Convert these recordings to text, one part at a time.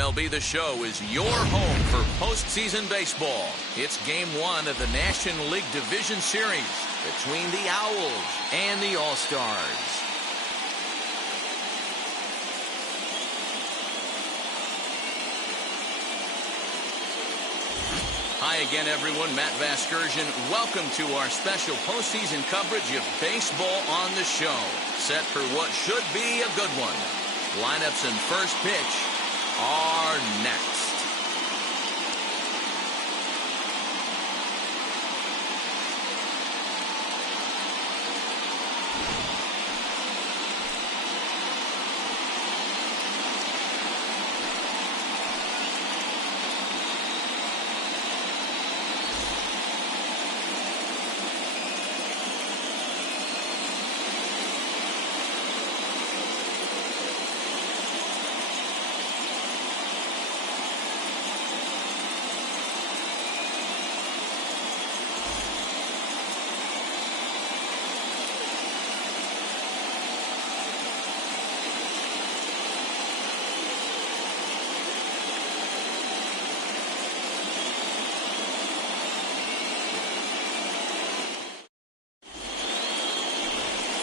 MLB The Show is your home for postseason baseball. It's Game 1 of the National League Division Series between the Owls and the All-Stars. Hi again, everyone. Matt Vasgersian. Welcome to our special postseason coverage of baseball on the show. Set for what should be a good one. Lineups and first pitch are next.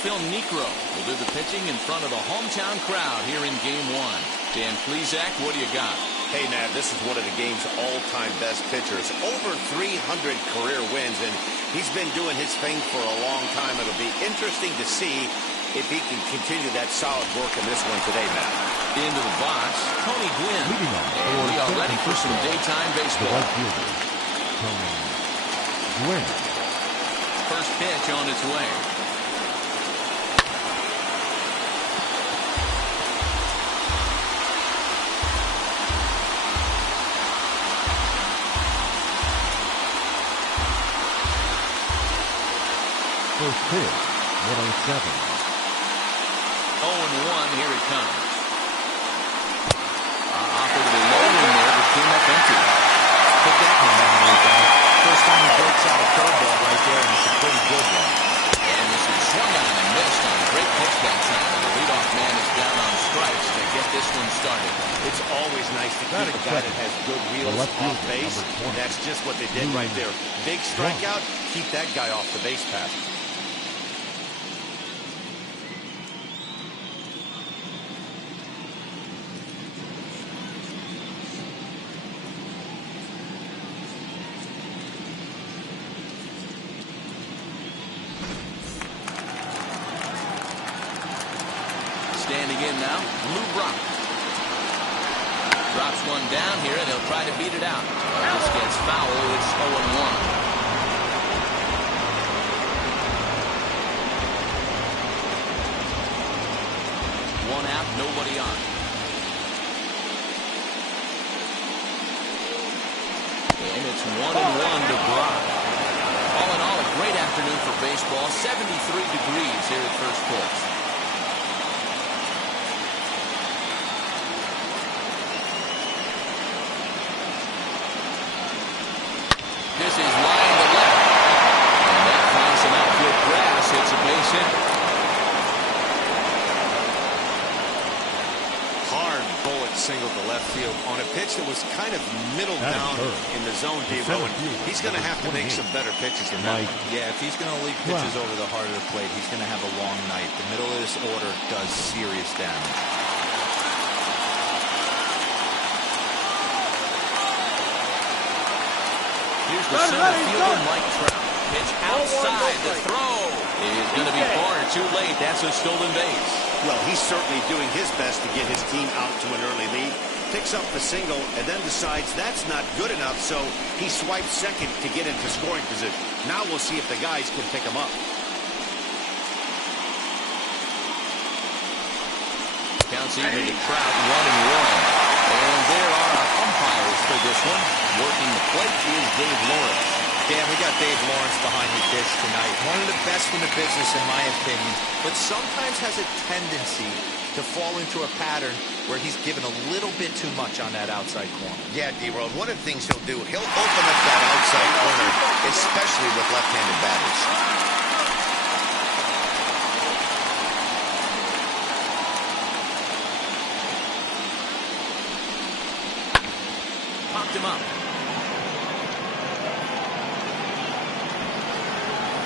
Phil Niekro will do the pitching in front of the hometown crowd here in Game 1. Dan Plesac, what do you got? Hey, Matt, this is one of the game's all-time best pitchers. Over 300 career wins, and he's been doing his thing for a long time. It'll be interesting to see if he can continue that solid work in this one today, Matt. Into the box, Tony Gwynn. And we are ready for some daytime baseball. Tony Gwynn. First pitch on its way. First pitch, 107. 0-1, here it comes. Off over the low in there, but came up empty. Put that one down there, guy. First time he breaks out a curveball right there, and it's a pretty good one. And this is swung on and missed on a great pitch that time. The leadoff man is down on strikes to get this one started. It's always nice to keep a guy that has good wheels off base. That's just what they did right there. Big strikeout, keep that guy off the base path. Standing in now, Lou Brock. Drops one down here, and he'll try to beat it out. This gets foul. It's 0-1. One out, nobody on. And it's 1-1 to Brock. All in all, a great afternoon for baseball. 73 degrees here at first pitch. This is line to left. And that finds some outfield grass. It's a base hit. Hard bullet single to left field on a pitch that was kind of middle down in the zone, D-Row. He's going to have to make some better pitches than that. Yeah, if he's going to leave pitches over the heart of the plate, he's going to have a long night. The middle of this order does serious damage. Here's the center fielder, Mike Trout. Pitch outside. The throw is going to be far too late. That's a stolen base. Well, he's certainly doing his best to get his team out to an early lead. Picks up the single and then decides that's not good enough, so he swipes second to get into scoring position. Now we'll see if the guys can pick him up. Counts even to Trout, 1-1. And there are our umpires for this one. Working the plate is Dave Lawrence. Dan, we got Dave Lawrence behind the dish tonight. One of the best in the business, in my opinion, but sometimes has a tendency to fall into a pattern where he's given a little bit too much on that outside corner. Yeah, D-Road, one of the things he'll do, he'll open up that outside corner, especially with left-handed batters. him up.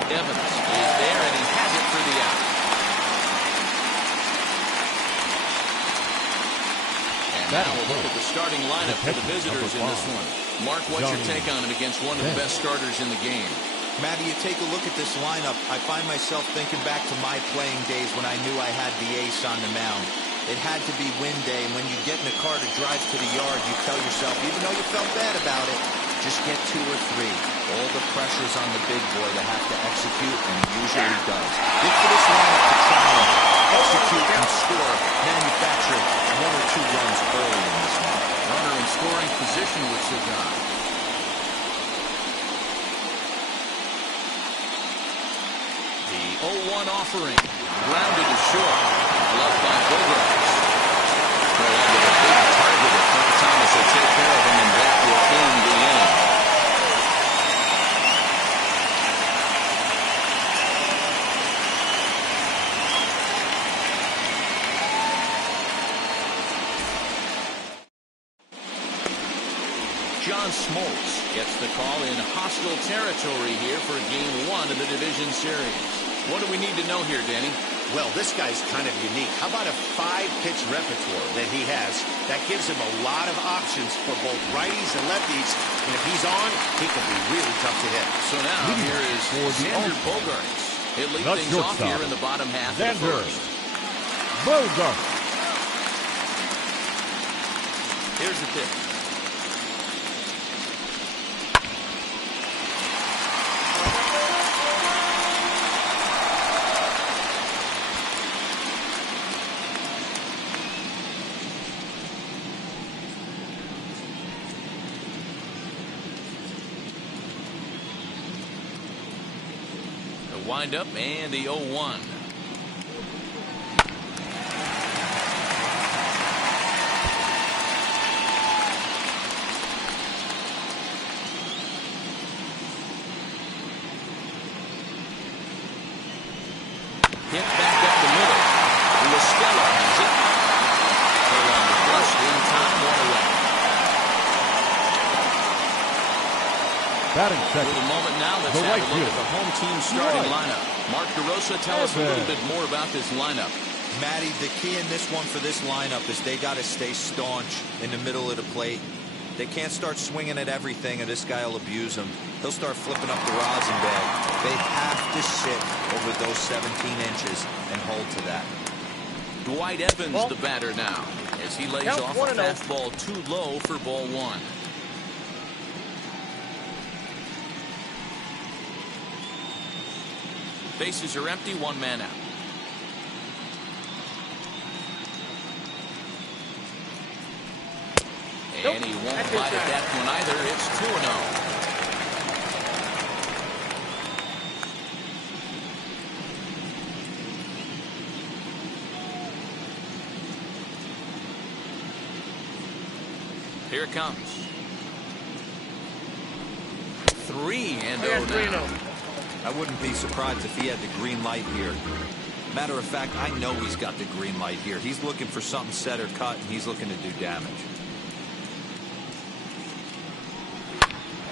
Evans is there, and he has it for the out. And now we'll look at the starting lineup for the visitors in this one. Mark, what's your take on him against one of the best starters in the game? Matty, you take a look at this lineup, I find myself thinking back to my playing days when I knew I had the ace on the mound. It had to be win day, and when you get in a car to drive to the yard, you tell yourself, even though you felt bad about it, just get 2 or 3. All the pressure's on the big boy to have to execute, and he usually does. Look for this lineup to try and execute and score, manufacture 1 or 2 runs early in this one. Runner in scoring position with Sagan. The 0-1 offering. Grounded to short. Left by Bogarts. Throw under the big target if Frank Thomas will take care of him, and that will end the inning. John Smoltz gets the call in hostile territory here for Game 1 of the Division Series. What do we need to know here, Danny? Well, this guy's kind of unique. How about a 5-pitch repertoire that he has? That gives him a lot of options for both righties and lefties. And if he's on, he can be really tough to hit. So now here is Xander Bogarts. He'll lead things off here in the bottom half of the first. Bogarts. Here's the pitch. Wind up and the 0-1. Hit back up the middle. Listella has it. Along the first in time, 1 away. Batting second. For the moment now, let's have a look at the home team starting lineup. Mark DeRosa, tell us a little bit more about this lineup. Matty, the key in this one for this lineup is they got to stay staunch in the middle of the plate. They can't start swinging at everything, or this guy will abuse them. He'll start flipping up the rosin bag. They have to sit over those 17 inches and hold to that. Dwight Evans, the batter now, as he lays off a fastball too low for ball 1. Bases are empty, 1 man out. And he won't bite at that one either. It's 2-0. Here it comes. 3-0 now. I wouldn't be surprised if he had the green light here. Matter of fact, I know he's got the green light here. He's looking for something set or cut, and he's looking to do damage.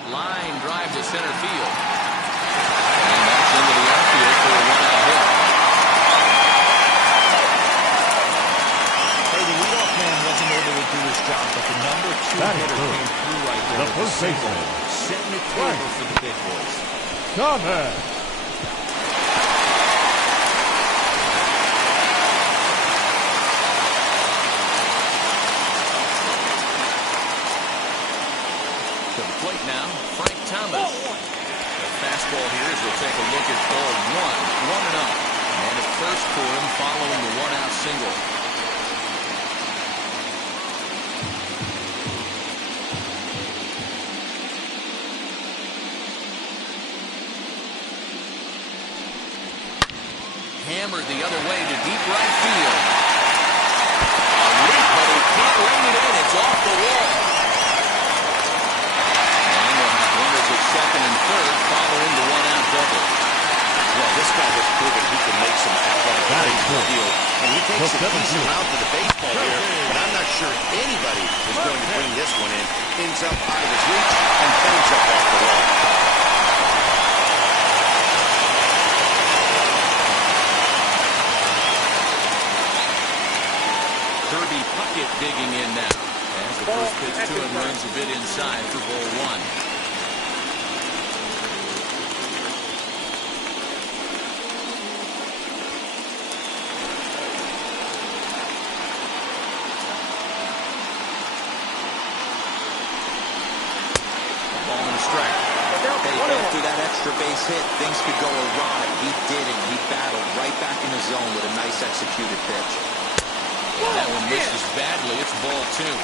Line drive to center field. And that's into the outfield for a 1-out hit. Hey, the leadoff man wasn't able to do his job, but the number 2 hitter came through right there. The first baseman. Setting the table for the big boys. Thomas. To the plate now, Frank Thomas. The fastball here as we'll take a look at ball 1, 1-0. And at first for him following the 1-out single. Hammered the other way to deep right field. A leap, but he can't rein it in. It's off the wall. And we'll have runners at second and third following the 1-out double. Well, this guy has proven he can make some athletic plays in the field, and he takes a decent route to the baseball here, but I'm not sure anybody is going to bring this one in. Ends up out of his reach and bangs up off the wall. Kirby Puckett digging in now. As the first pitch to him runs a bit inside for ball one. Ball and a strike. Hey, after that extra base hit, things could go awry. He didn't. He battled right back in the zone with a nice executed pitch. That one misses badly. It's ball two.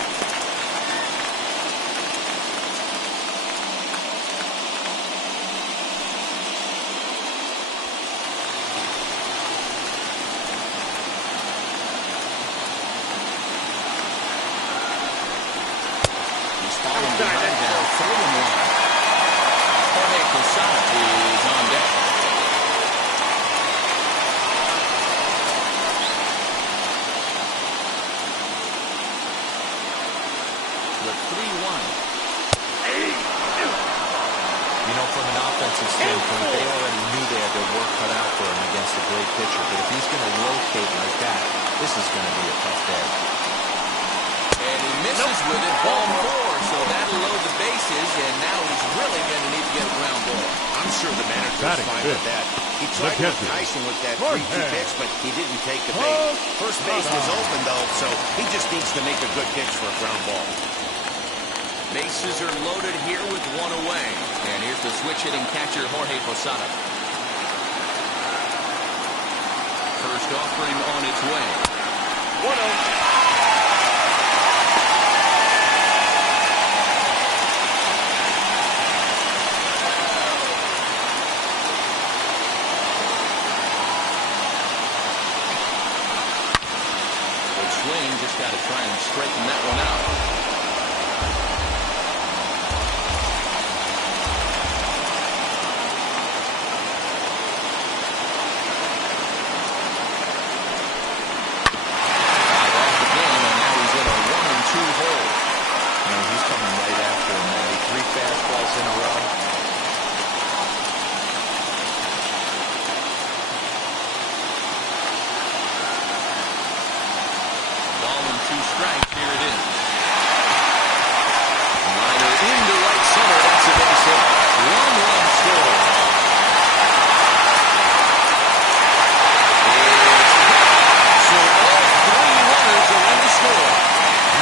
He's falling behind now. Third and one. Jorge Posada is on deck. The 3-1. You know, from an offensive standpoint, they already knew they had their work cut out for him against a great pitcher. But if he's going to locate like that, this is going to be a tough day. And he misses with it, ball four, so that'll load the bases, and now he's really going to need to get a ground ball. I'm sure the manager's fine with that. He tried to entice him with that 3-2 pitch, but he didn't take the bait. First base was open, though, so he just needs to make a good pitch for a ground ball. Bases are loaded here with one away. And here's the switch-hitting catcher, Jorge Posada. First offering on its way. 1-0. Swing, just got to try and straighten that one out. Off the game, and now he's in a 1-2 hole. No, he's coming right after him, man. 3 fastballs in a row. Strike, here it is. Liner into right center. That's a base hit. 1-run score. So all 3 runners are in the score.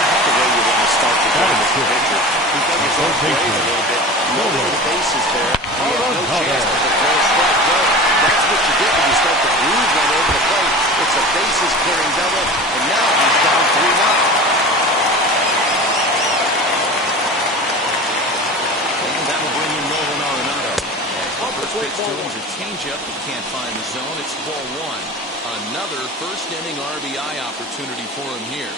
Not the way you want to start the game as a pitcher. He dug his own grave a little bit. Loading the bases there. He had no chance to throw a strike. Well, that's what you get when you start to groove one over the plate. It's a bases clearing double, and now he's down 3-0. And that'll bring in Nolan Arenado. First pitch to him is a changeup. He can't find the zone. It's ball one. Another first inning RBI opportunity for him here.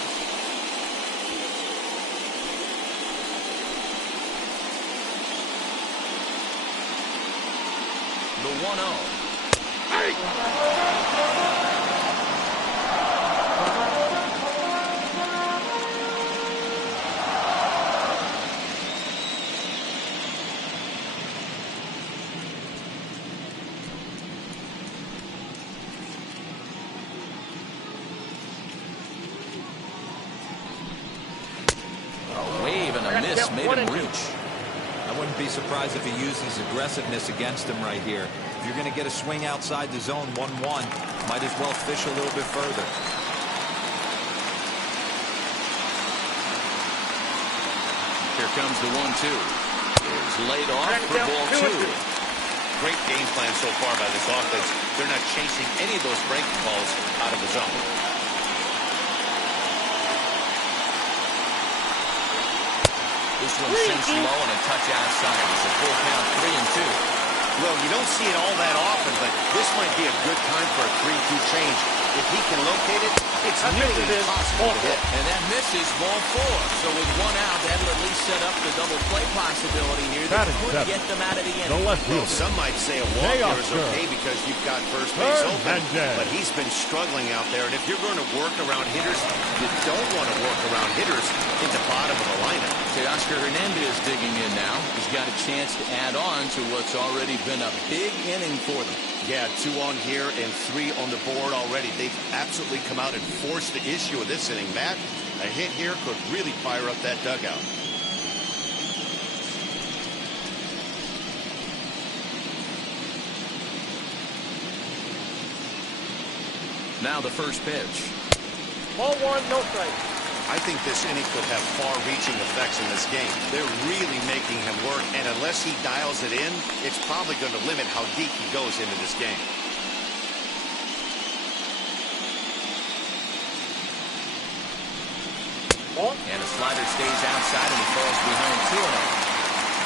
The 1-0. A wave and a miss made him reach. I wouldn't be surprised if he used his aggressiveness against him right here. If you're going to get a swing outside the zone 1-1, might as well fish a little bit further. Here comes the 1-2. Is laid off for ball 2. Great game plan so far by this offense. They're not chasing any of those breaking balls out of the zone. This one sinks low and a touch outside. It's a full count, 3-2. Well, you don't see it all that often, but this might be a good time for a 3-2 change. If he can locate it, it's nearly impossible to hit. And that misses ball 4. So with 1 out, that'll at least set up the double play possibility here that could get them out of the inning. Well, some might say a walk here is okay because you've got first base open, but he's been struggling out there. And if you're going to work around hitters, you don't want to work around hitters in the bottom of the lineup. Oscar Hernandez digging in now. He's got a chance to add on to what's already been a big inning for them. Yeah, 2 on here and 3 on the board already. They've absolutely come out and forced the issue of this inning. Matt, a hit here could really fire up that dugout. Now the first pitch. Ball 1, no strike. I think this inning could have far-reaching effects in this game. They're really making him work, and unless he dials it in, it's probably going to limit how deep he goes into this game. And a slider stays outside, and he falls behind 2-0.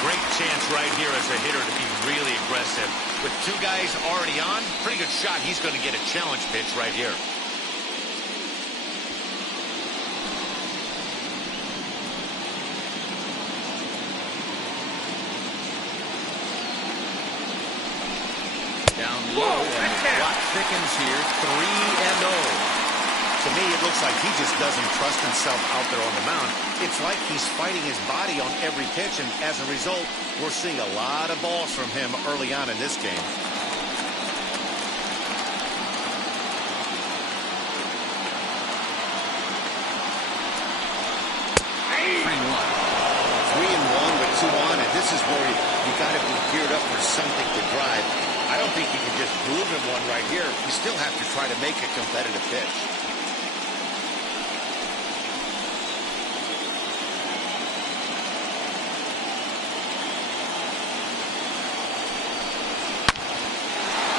Great chance right here as a hitter to be really aggressive. With 2 guys already on, pretty good shot. He's going to get a challenge pitch right here. Down low, and the clock thickens here, 3-0. To me, it looks like he just doesn't trust himself out there on the mound. It's like he's fighting his body on every pitch, and as a result, we're seeing a lot of balls from him early on in this game. Three and one with 2 on, and this is where you got to be geared up for something to drive. I don't think you can just groove him one right here. You still have to try to make a competitive pitch.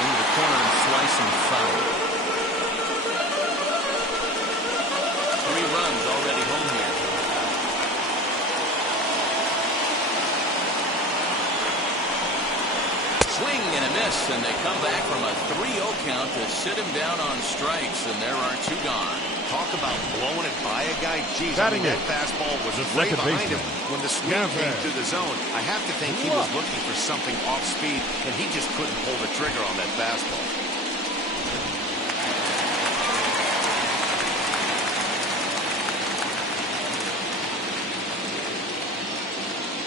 Into the corner and slicing foul. 3 runs already home here. Swing and a miss, and they come back from a 3-0 count to sit him down on strikes, and there are 2 gone. Talk about blowing it by a guy. Geez, I mean, that fastball was right behind him when the swing came through the zone. I have to think he was looking for something off speed, and he just couldn't pull the trigger on that fastball.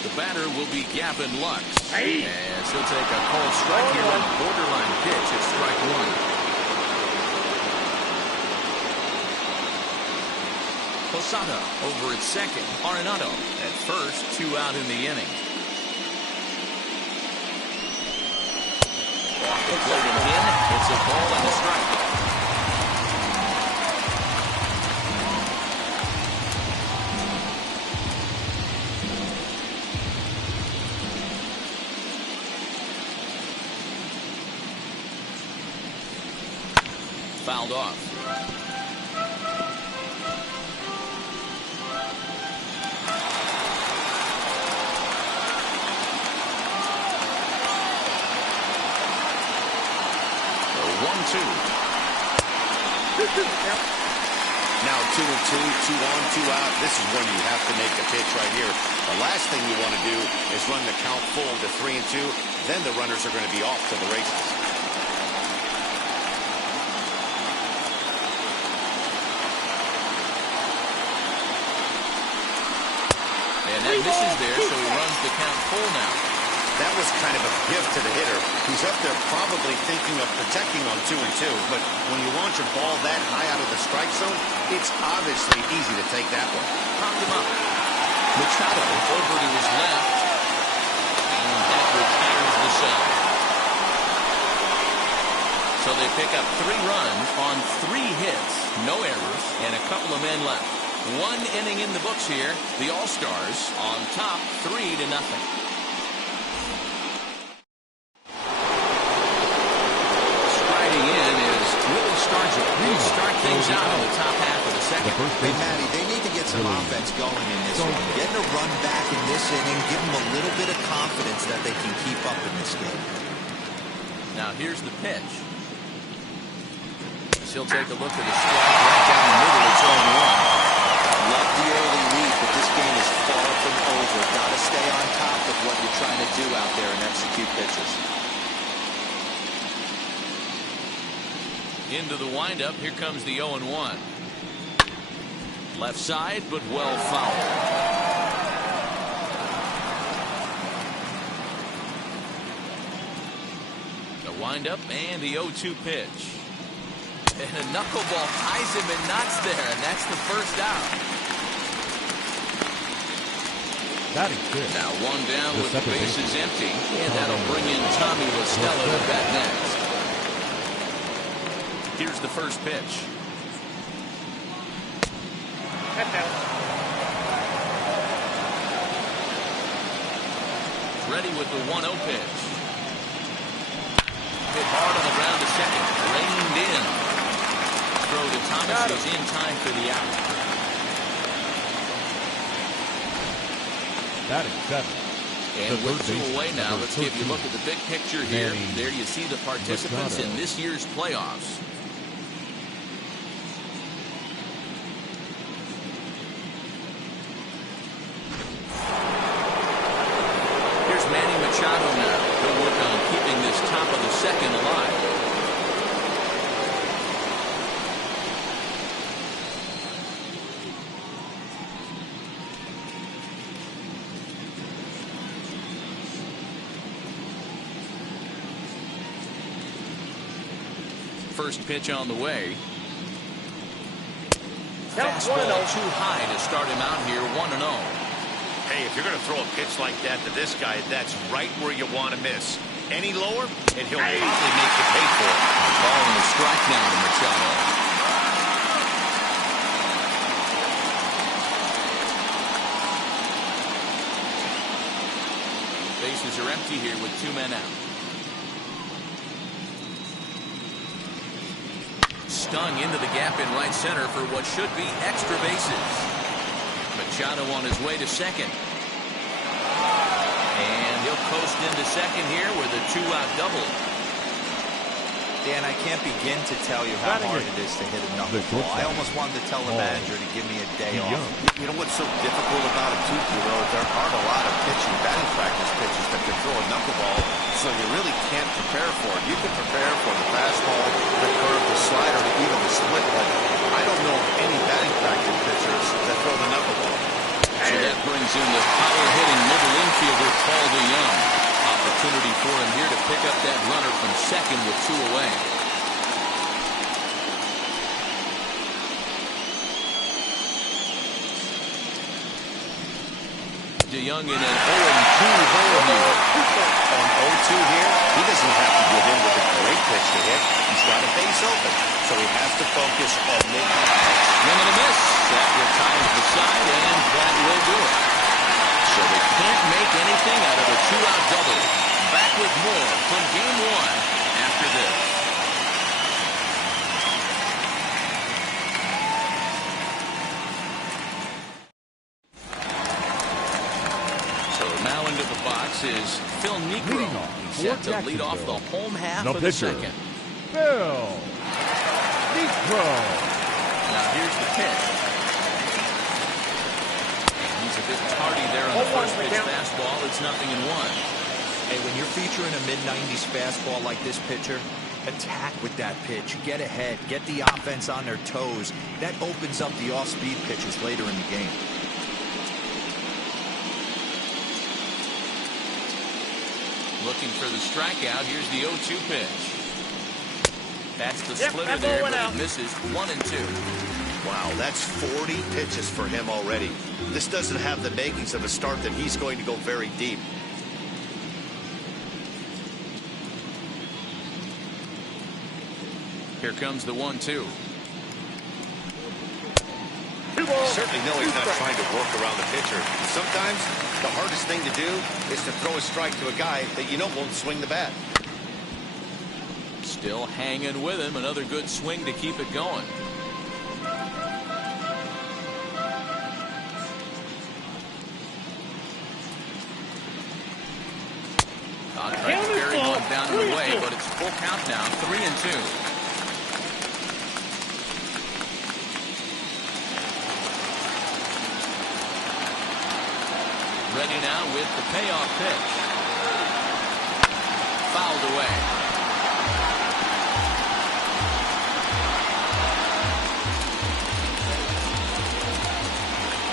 The batter will be Gavin Lux. And she'll take a cold strike here on the borderline pitch at strike 1. Posada over at second. Arenado at first. 2 out in the inning. Off the plate and in. It's a ball and a strike. Fouled off. So 1-2. Now 2-2, 2 on, 2 out. This is when you have to make a pitch right here. The last thing you want to do is run the count full to 3-2. Then the runners are going to be off to the races. And that misses there, so he runs the count full now. That was kind of a gift to the hitter. He's up there probably thinking of protecting on 2-2, but when you launch a ball that high out of the strike zone, it's obviously easy to take that one. Popped him up. Machado over to his left. And that retires the side. So they pick up 3 runs on 3 hits, no errors, and a couple of men left. 1 inning in the books here. The All-Stars on top 3-0. Striding in is Willie Stargell. He'll start things out in the top half of the second. Hey, Matty, they need to get some offense going in this one. Getting a run back in this inning, give them a little bit of confidence that they can keep up in this game. Now here's the pitch. he'll take a look at the strike right down the middle. It's 0-1. Love the early lead, but this game is far from over. Got to stay on top of what you're trying to do out there and execute pitches. Into the windup. Here comes the 0-1. Left side, but well fouled. The windup and the 0-2 pitch. And a knuckleball ties him in knots there, and that's the first out. Now one down with the bases empty, and that'll bring in Tommy LaStella to bat next. Here's the first pitch. Ready with the 1-0 pitch. Hit hard on the ground to second. Reined in. Throw to Thomas is in time for the out. And with 2 away now, let's give you a look at the big picture here. There you see the participants in this year's playoffs. Machado now. He'll work on keeping this top of the second alive. First pitch on the way. Fastball too high to start him out here, 1-0. Hey, if you're going to throw a pitch like that to this guy, that's right where you want to miss. Any lower, and he'll probably make you pay for it. Ball and a strike now to Machado. Bases are empty here with 2 men out. Stung into the gap in right center for what should be extra bases. Machado on his way to second. And he'll coast into second here with a 2-out double. Dan, I can't begin to tell you how hard it is to hit a knuckleball. I almost wanted to tell the manager to give me a day off. You know what's so difficult about it too, Kiro? There aren't a lot of batting practice pitchers that can throw a knuckleball, so you really can't prepare for it. You can prepare for the fastball, the curve, the slider, even the split, but I don't know of any batting practice pitchers that throw the knuckleball. So that brings in the power-hitting middle infielder, Paul DeYoung. Opportunity for him here to pick up that runner from second with 2 away. DeYoung in an 0-2 hole here. On 0-2 here, he doesn't have to give in with a great pitch to hit. He's got a base open, so he has to focus on making a pitch. Swing and a miss. That retires the side, and that will do it. So they can't make anything out of a 2-out double. Back with more from Game 1 after this. So now into the box is Phil Negro. He's set to lead off the home half of the second. Phil Negro. Now here's the pitch. He's a bit tardy there on the first pitch fastball. It's 0-1. Hey, when you're featuring a mid-90s fastball like this pitcher, attack with that pitch. Get ahead. Get the offense on their toes. That opens up the off-speed pitches later in the game. Looking for the strikeout. Here's the 0-2 pitch. That's the splitter there, but he misses. 1-2. Wow, that's 40 pitches for him already. This doesn't have the makings of a start that he's going to go very deep. Here comes the 1-2. Certainly know he's not trying to work around the pitcher. Sometimes the hardest thing to do is to throw a strike to a guy that you know won't swing the bat. Still hanging with him. Another good swing to keep it going. Tried to carry one down and away, but it's full count now. 3-2. ready now with the payoff pitch. Fouled away.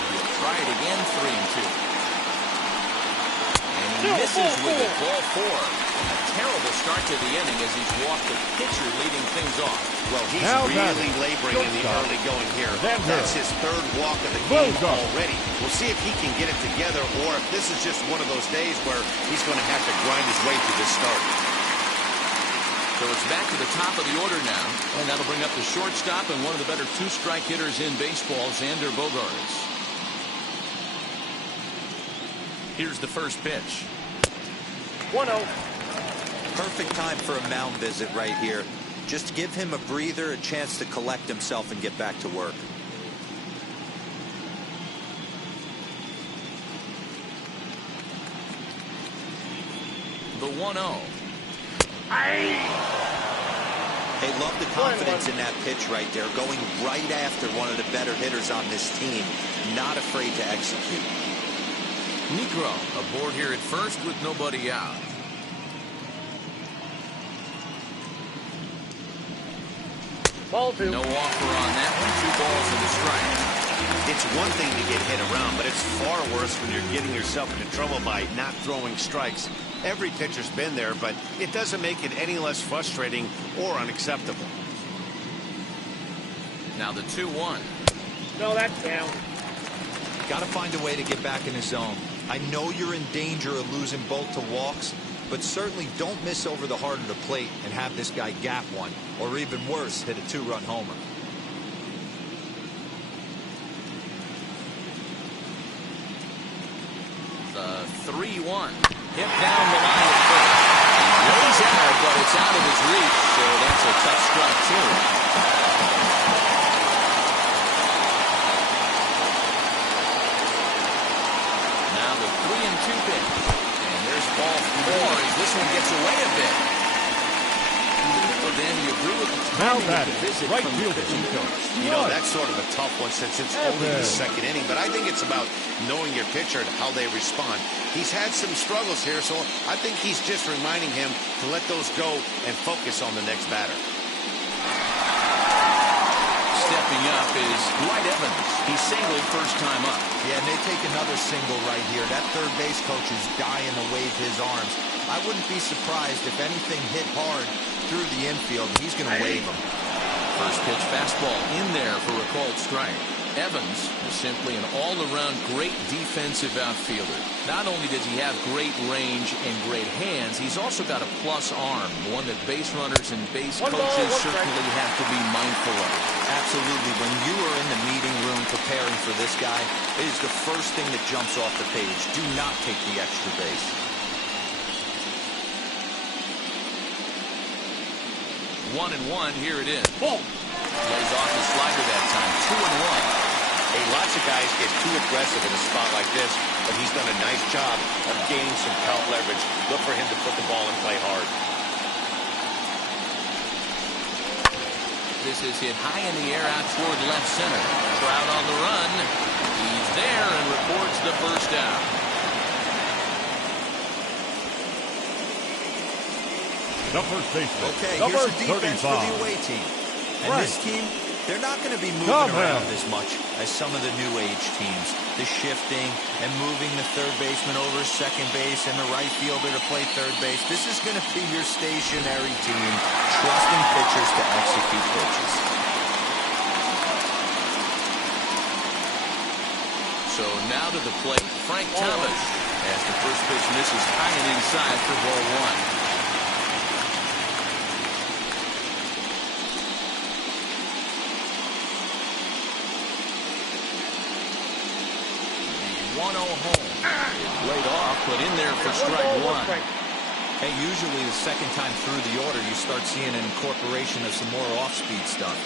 He'll try it again, 3-2. And he misses with it, ball 4. A terrible start to the inning as he's walked the pitcher leading things off. Well, he's really laboring in the early going here. That's his third walk of the game already. We'll see if he can get it together or if this is just one of those days where he's going to have to grind his way through this start. So it's back to the top of the order now, and that'll bring up the shortstop and one of the better two-strike hitters in baseball, Xander Bogaerts. Here's the first pitch. 1-0. Perfect time for a mound visit right here. Just give him a breather, a chance to collect himself and get back to work. The 1-0. Hey, love the confidence in that pitch right there. Going right after one of the better hitters on this team. Not afraid to execute. Negro aboard here at first with nobody out. Ball 2. No offer on that one. 2 balls and a strike. It's one thing to get hit around, but it's far worse when you're getting yourself into trouble by not throwing strikes. Every pitcher's been there, but it doesn't make it any less frustrating or unacceptable. Now the 2-1. No, that's down. Got to find a way to get back in the zone. I know you're in danger of losing both to walks, but certainly don't miss over the heart of the plate and have this guy gap one, or even worse, hit a 2-run homer. The 3-1. Hit down the line at first. He lays out, but it's out of his reach, so that's a tough strike, too. Now the 3-2 pitch. And there's ball 4 as this one gets away a bit. Well, Dan, you agree with the timing of the visit right from the fielder. pitching coach? You know, that's sort of a tough one since it's only the second inning, but I think it's about knowing your pitcher and how they respond. He's had some struggles here, so I think he's just reminding him to let those go and focus on the next batter. Stepping up is Dwight Evans. He singled first time up. Yeah, and they take another single right here. That third base coach is dying to wave his arms. I wouldn't be surprised if anything hit hard through the infield. He's going to wave them. First pitch fastball in there for a called strike. Evans is simply an all-around great defensive outfielder. Not only does he have great range and great hands, he's also got a plus arm, one that base runners and base coaches certainly have to be mindful of. Absolutely. When you are in the meeting room preparing for this guy, it is the first thing that jumps off the page. Do not take the extra base. 1-1, here it is. Boom! Lays off the slider that time. 2-1. Hey, lots of guys get too aggressive in a spot like this, but he's done a nice job of gaining some count leverage. Look for him to put the ball and play hard. This is hit high in the air out toward left center. Trout on the run. He's there and records the first out. The first baseman. Okay, number here's the defense 35. for the away team. And Right. this team, they're not going to be moving around as much as some of the new age teams. The shifting and moving the third baseman over second base and the right fielder to play third base. This is going to be your stationary team, trusting pitchers to execute pitches. So now to the plate, Frank Thomas, as the first pitch misses high and inside for ball 1. 1-0 home. It's laid off, put in there for strike 1. Hey, usually the second time through the order, you start seeing an incorporation of some more off-speed stuff.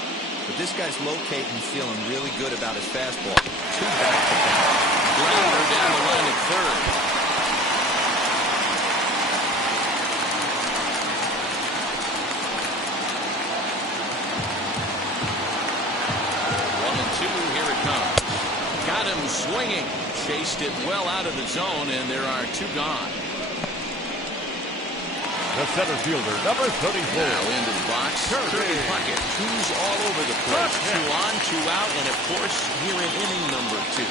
But this guy's locating, feeling really good about his fastball. 2 back-to-back. Grounder down the line at third. One and two, here it comes. Got him swinging. Chased it well out of the zone, and there are two gone. The center fielder, number 34. Now into the box. Kirby Puckett. Two's all over the place. 2 on, 2 out, and of course, here in inning number 2.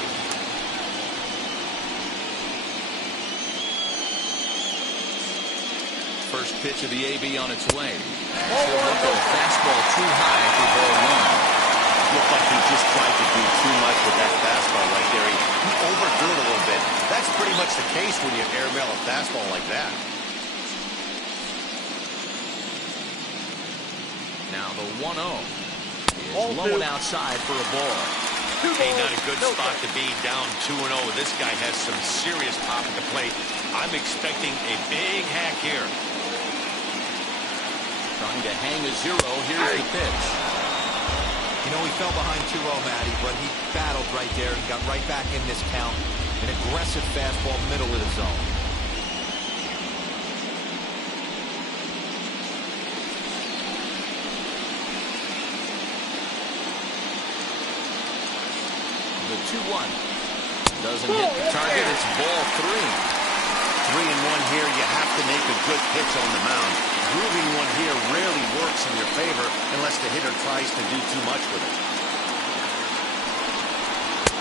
First pitch of the AB on its way. Fastball too high for ball 1. Looked like he just tried to do too much with that fastball right there. He overthrew it a little bit. That's pretty much the case when you airmail a fastball like that. Now the 1-0 is low and outside for a ball. Hey, not a good spot to be, down 2-0. This guy has some serious pop at the plate. I'm expecting a big hack here. Trying to hang a 0. Here's the pitch. You know, he fell behind 2-0, Matty, but he battled right there and got right back in this count. An aggressive fastball, middle of the zone. The 2-1 doesn't hit the target. It's ball 3. 3-1 here. You have to make a good pitch on the mound. Grooving one here rarely works in your favor unless the hitter tries to do too much with it.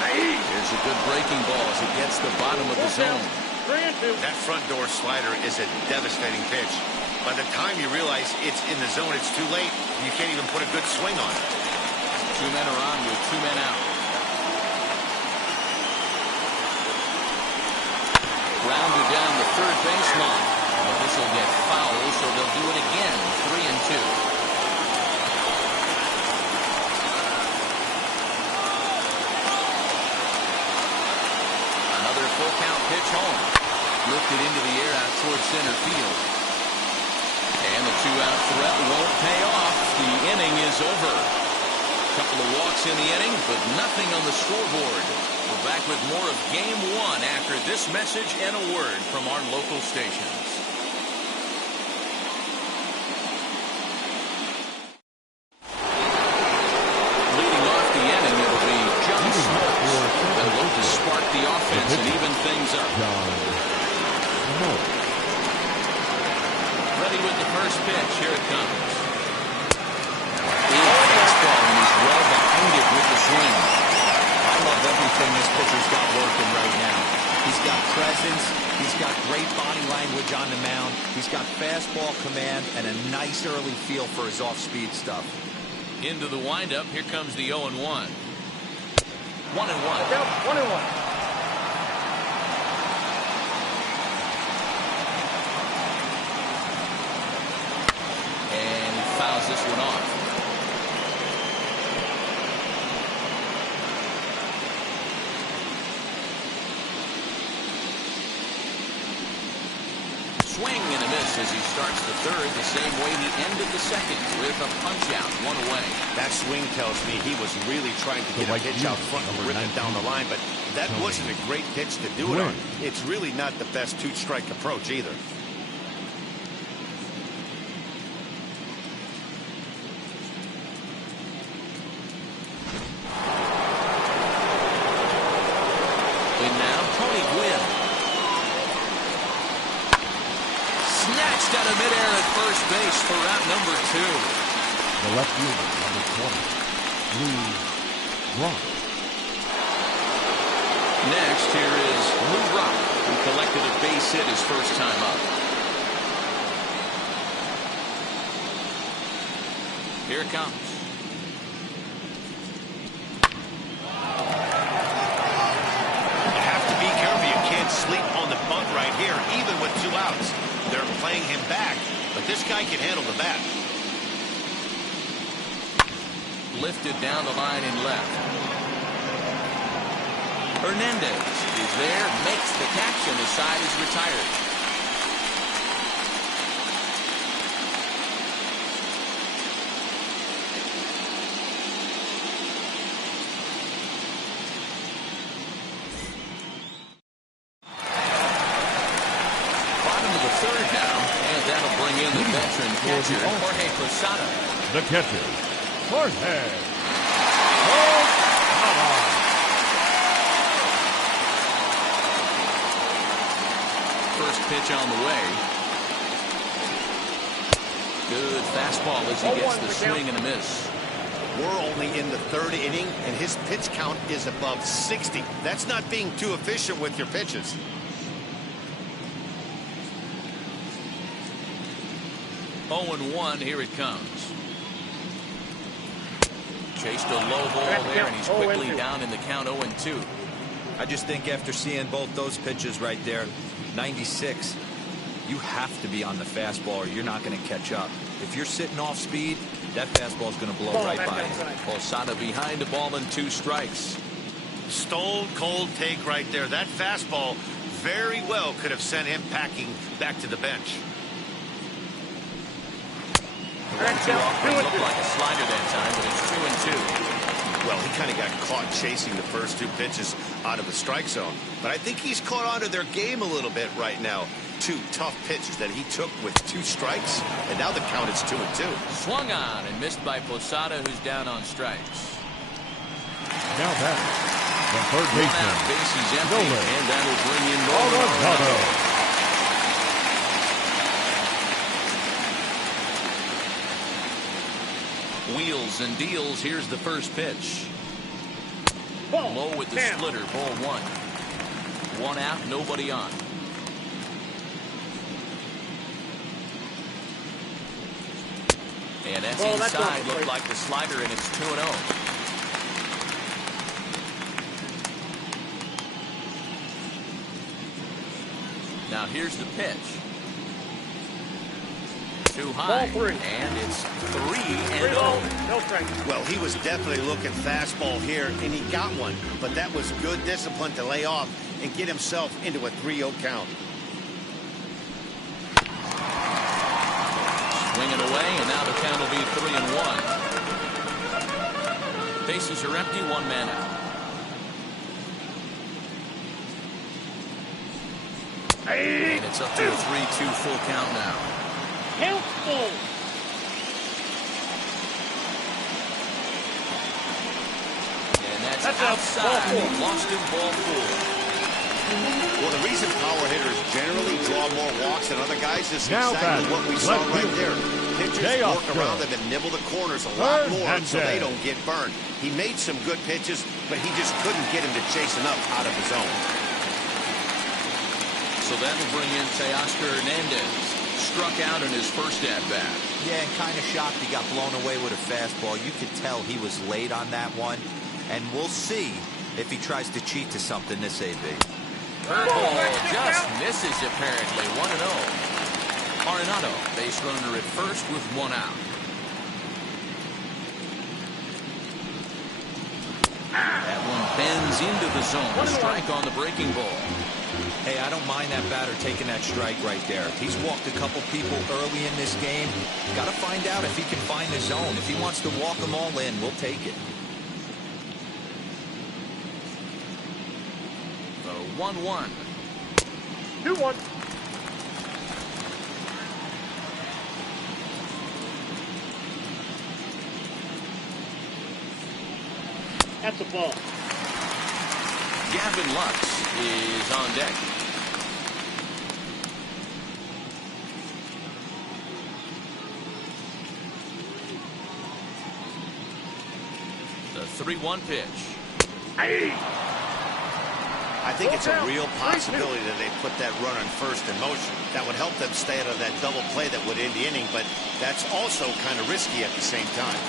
Here's a good breaking ball as it gets the bottom of the zone. 3-2. That front door slider is a devastating pitch. By the time you realize it's in the zone, it's too late. You can't even put a good swing on it. 2 men are on with 2 men out. Grounded down the third baseline. Well, this will get foul, so they'll do it again. 3-2. Another full count pitch home. Lifted into the air out towards center field. And the 2-out threat won't pay off. The inning is over. Couple of walks in the inning, but nothing on the scoreboard. We're back with more of Game 1 after this message and a word from our local stations. Leading off the inning, it'll be John Smoltz. They'll look to spark the offense and even things up. Ready with the first pitch. Here it comes. Fastball, and he's well behind it with the swing. I love everything this pitcher's got working right now. He's got presence. He's got great body language on the mound. He's got fastball command and a nice early feel for his off-speed stuff. Into the windup. Here comes the 0-1. 1-1. 1-1. Fouls this one off. Swing and a miss as he starts the third the same way he ended the second with a punch out, 1 away. That swing tells me he was really trying to get a pitch out front and rip it down the line, but that wasn't a great pitch to do it on. It's really not the best two-strike approach either. Snatched out of midair at first base for route number 2. The left fielder, number 20, Lou Brock. Next, here is Lou Brock, who collected a base hit his first time up. Here it comes. You have to be careful. You can't sleep on the bunt right here, even with 2 outs. They're playing him back, but this guy can handle the bat. Lifted down the line in left. Hernandez is there, makes the catch, and his side is retired. Third now, and that'll bring in the veteran catcher, Jorge Posada. The catcher, Jorge. pitch on the way. Good fastball as he gets the swing and a miss. We're only in the third inning, and his pitch count is above 60. That's not being too efficient with your pitches. 0-1, here it comes. Chased a low ball there, and he's quickly down in the count 0-2. I just think after seeing both those pitches right there, 96, you have to be on the fastball or you're not going to catch up. If you're sitting off speed, that fastball is going to blow right by you. Posada behind a ball and 2 strikes. Stone cold take right there. That fastball very well could have sent him packing back to the bench. The 1-2 offering looked like a slider that time, but it's 2-2. Well, he kind of got caught chasing the first 2 pitches out of the strike zone. But I think he's caught onto their game a little bit right now. 2 tough pitches that he took with 2 strikes, and now the count is 2-2. Swung on and missed by Posada, who's down on strikes. Now back, the third baseman, Base is empty, ULB. and that'll bring in Norman. Wheels and deals. Here's the first pitch. Low with the splitter. Ball 1. 1 out, nobody on. And that's inside. Looked like the slider, and it's 2-0. Now here's the pitch. Too high, and it's 3-0. No strike. Well, he was definitely looking fastball here, and he got one. But that was good discipline to lay off and get himself into a 3-0 count. Swinging away, and now the count will be 3-1. Bases are empty, 1 man out. And it's up to a 3-2 full count now. Count full. And that's outside. Lost him, ball 4. Well, the reason power hitters generally draw more walks than other guys is Now exactly back, what we saw left right field. there. Pitchers work around them and nibble the corners a lot more so they don't get burned. He made some good pitches, but he just couldn't get him to chase enough out of his zone. So that'll bring in Teoscar Hernandez. Struck out in his first at-bat. Yeah, and kind of shocked he got blown away with a fastball. You could tell he was late on that one. And we'll see if he tries to cheat to something this AB. Curveball just misses apparently. 1-0. Arenado, base runner at first with 1 out. That one bends into the zone. A strike on the breaking ball. Hey, I don't mind that batter taking that strike right there. He's walked a couple people early in this game. Got to find out if he can find the zone. If he wants to walk them all in, we'll take it. So 1-1. 2-1. That's a ball. Gavin Lux is on deck. The 3-1 pitch. I think it's a real possibility that they put that runner in first in motion. That would help them stay out of that double play that would end the inning, but that's also kind of risky at the same time.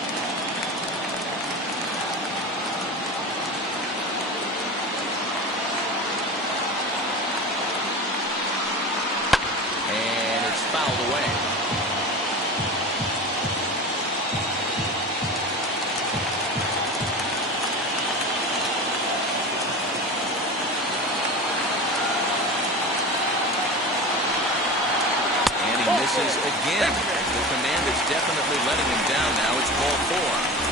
And it's fouled away. Misses again. The command is definitely letting him down now. It's ball 4.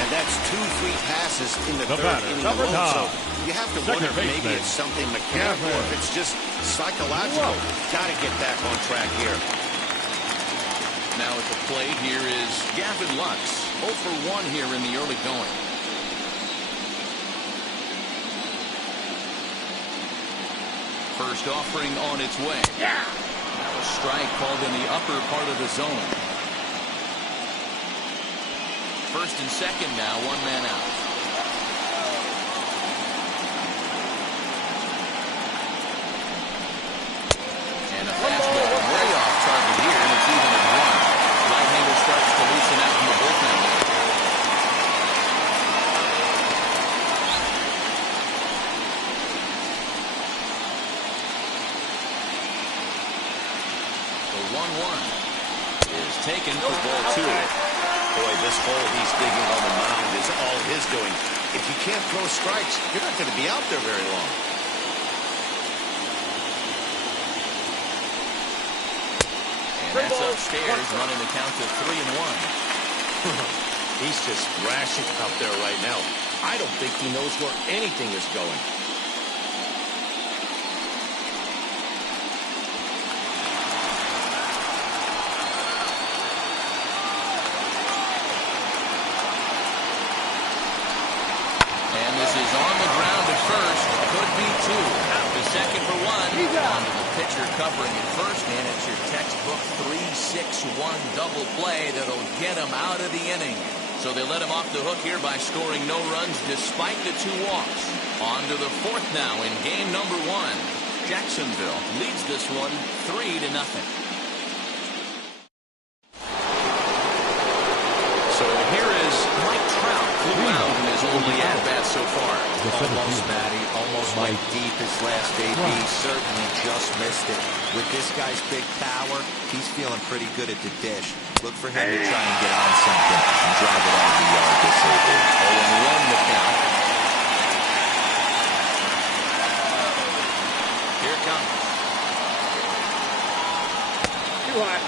And that's 2 free passes in the third batter, inning number alone. So 9. you have to Second wonder if maybe baseman, it's something mechanical or if it's just psychological. Got to get back on track here. Now at the plate here is Gavin Lux. 0 for 1 here in the early going. First offering on its way. Strike called in the upper part of the zone. First and second now, one man out. And a fastball way off target here, and it's even at one. Right-hander starts to loosen out in the bullpen there. The 1-1 is taken for ball two. Boy, this hole he's digging on the mound is all his doing. If you can't throw strikes, you're not going to be out there very long. And that's upstairs, running the count to 3-1. He's just thrashing out there right now. I don't think he knows where anything is going. Is on the ground at first. Could be two. The second for one. On to the pitcher covering at first, and it's your textbook 3-6-1 double play that'll get him out of the inning. So they let him off the hook here by scoring no runs despite the two walks. On to the fourth now in game number one. Jacksonville leads this one 3-0. So here is Mike Trout, flew out in his only at-bat so far. Almost, Matty. Almost went deep his last AB. Certainly just missed it. With this guy's big power, he's feeling pretty good at the dish. Look for him to try and get on something and drive it out of the yard this AB. 0-1 the count. Here it comes. Too high.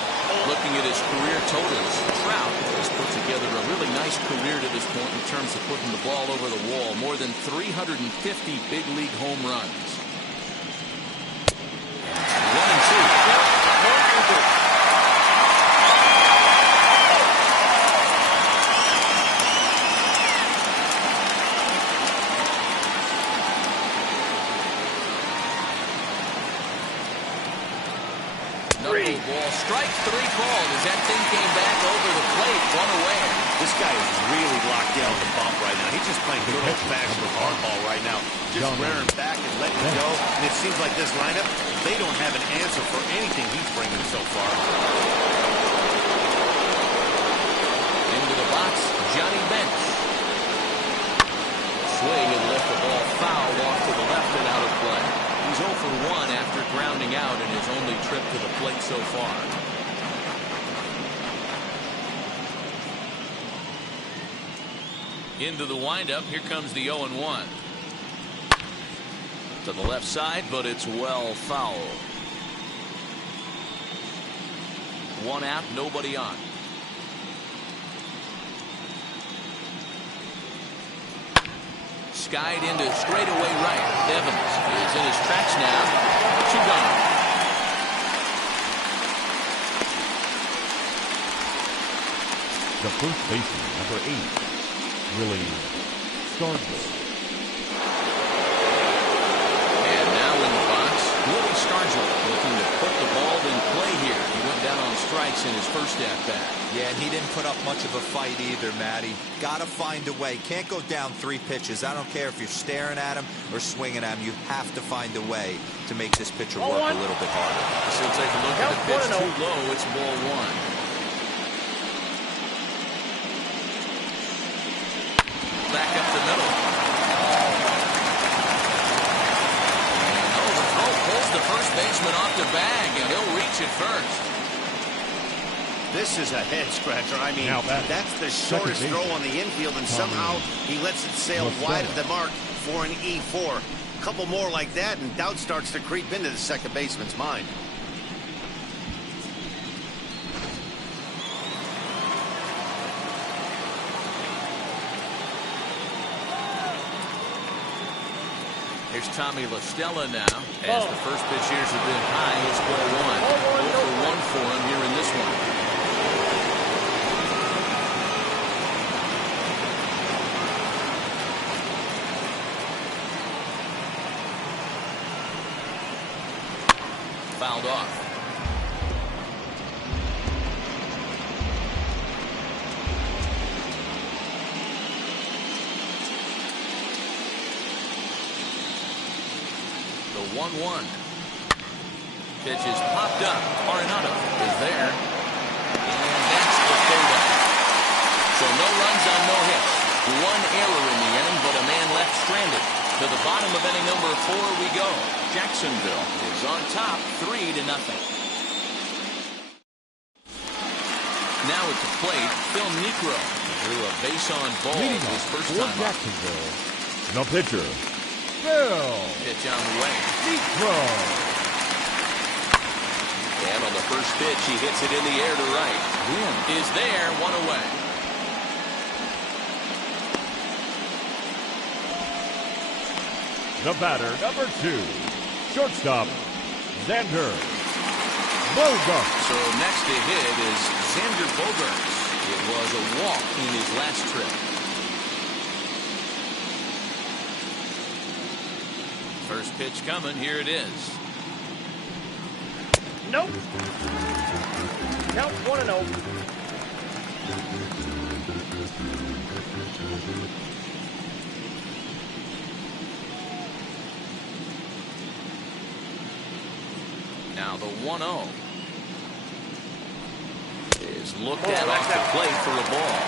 Looking at his career totals, Trout has put together a really nice career to this point in terms of putting the ball over the wall. More than 350 big league home runs. 1-2. Knuckleball, strike three called as that thing came back over the plate, one away. This guy is really locked in on the bump right now. He's just playing good old-fashioned hardball right now. Just rearing back and letting it go. And it seems like this lineup, they don't have an answer for anything he's bringing so far. Into the box, Johnny Bench. Swing and lift the ball fouled off to the left and out of play. He's 0 for 1 after grounding out in his only trip to the plate so far. Into the windup, here comes the 0-1. To the left side, but it's well foul. One out, nobody on. Skied into straightaway right. Evans is in his tracks now. Two gone. The first baseman, number 8, Willie Stargell. And now in the box, Willie Stargell looking to put the ball in play here. He went down on strikes in his first at-bat. Yeah, and he didn't put up much of a fight either, Matty. Got to find a way. Can't go down 3 pitches. I don't care if you're staring at him or swinging at him. You have to find a way to make this pitcher work a little bit harder. So take a look at the pitch too low. It's ball one. Back up the middle. The throw pulls the first baseman off the bag, and he'll reach it first. This is a head scratcher. I mean, that's the shortest throw on the infield, and somehow he lets it sail wide of the mark for an E4. A couple more like that, and doubt starts to creep into the second baseman's mind. Here's Tommy La Stella now, as the first pitch here has been high. It's ball one. 0 for 1 for him here in this one. Fouled off. 1-1. Pitch is popped up. Arenado is there. And that's the third out. So no runs on no hits. One error in the inning, but a man left stranded. To the bottom of inning number 4 we go. Jacksonville is on top 3-0. Now at the plate, Phil Niekro drew a base on ball his first time up. Jacksonville, the pitcher, Phil Pitch on the way. Niekro. And on the first pitch, he hits it in the air to right. Win is there, 1 away. The batter, number 2, shortstop, Xander Bogaerts. So next to hit is Xander Bogaerts. It was a walk in his last trip. First pitch coming. Here it is. Nope. Count 1-0. Now the 1-0 is looked at off the plate for a ball.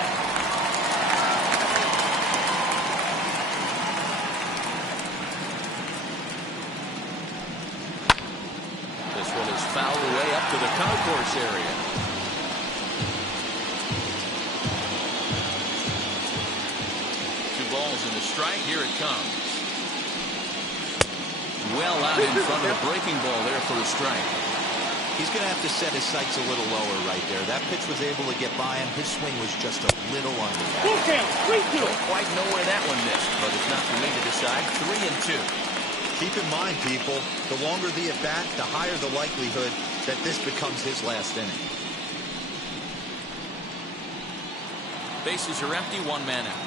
This one is fouled away up to the concourse area. Two balls and a strike. Here it comes. Well out in front of the breaking ball there for a strike. He's going to have to set his sights a little lower right there. That pitch was able to get by him. His swing was just a little under. Full count, 3-2. Don't quite know where that one missed, but it's not for me to decide. 3-2. Keep in mind, people, the longer the at-bat, the higher the likelihood that this becomes his last inning. Bases are empty, 1 man out.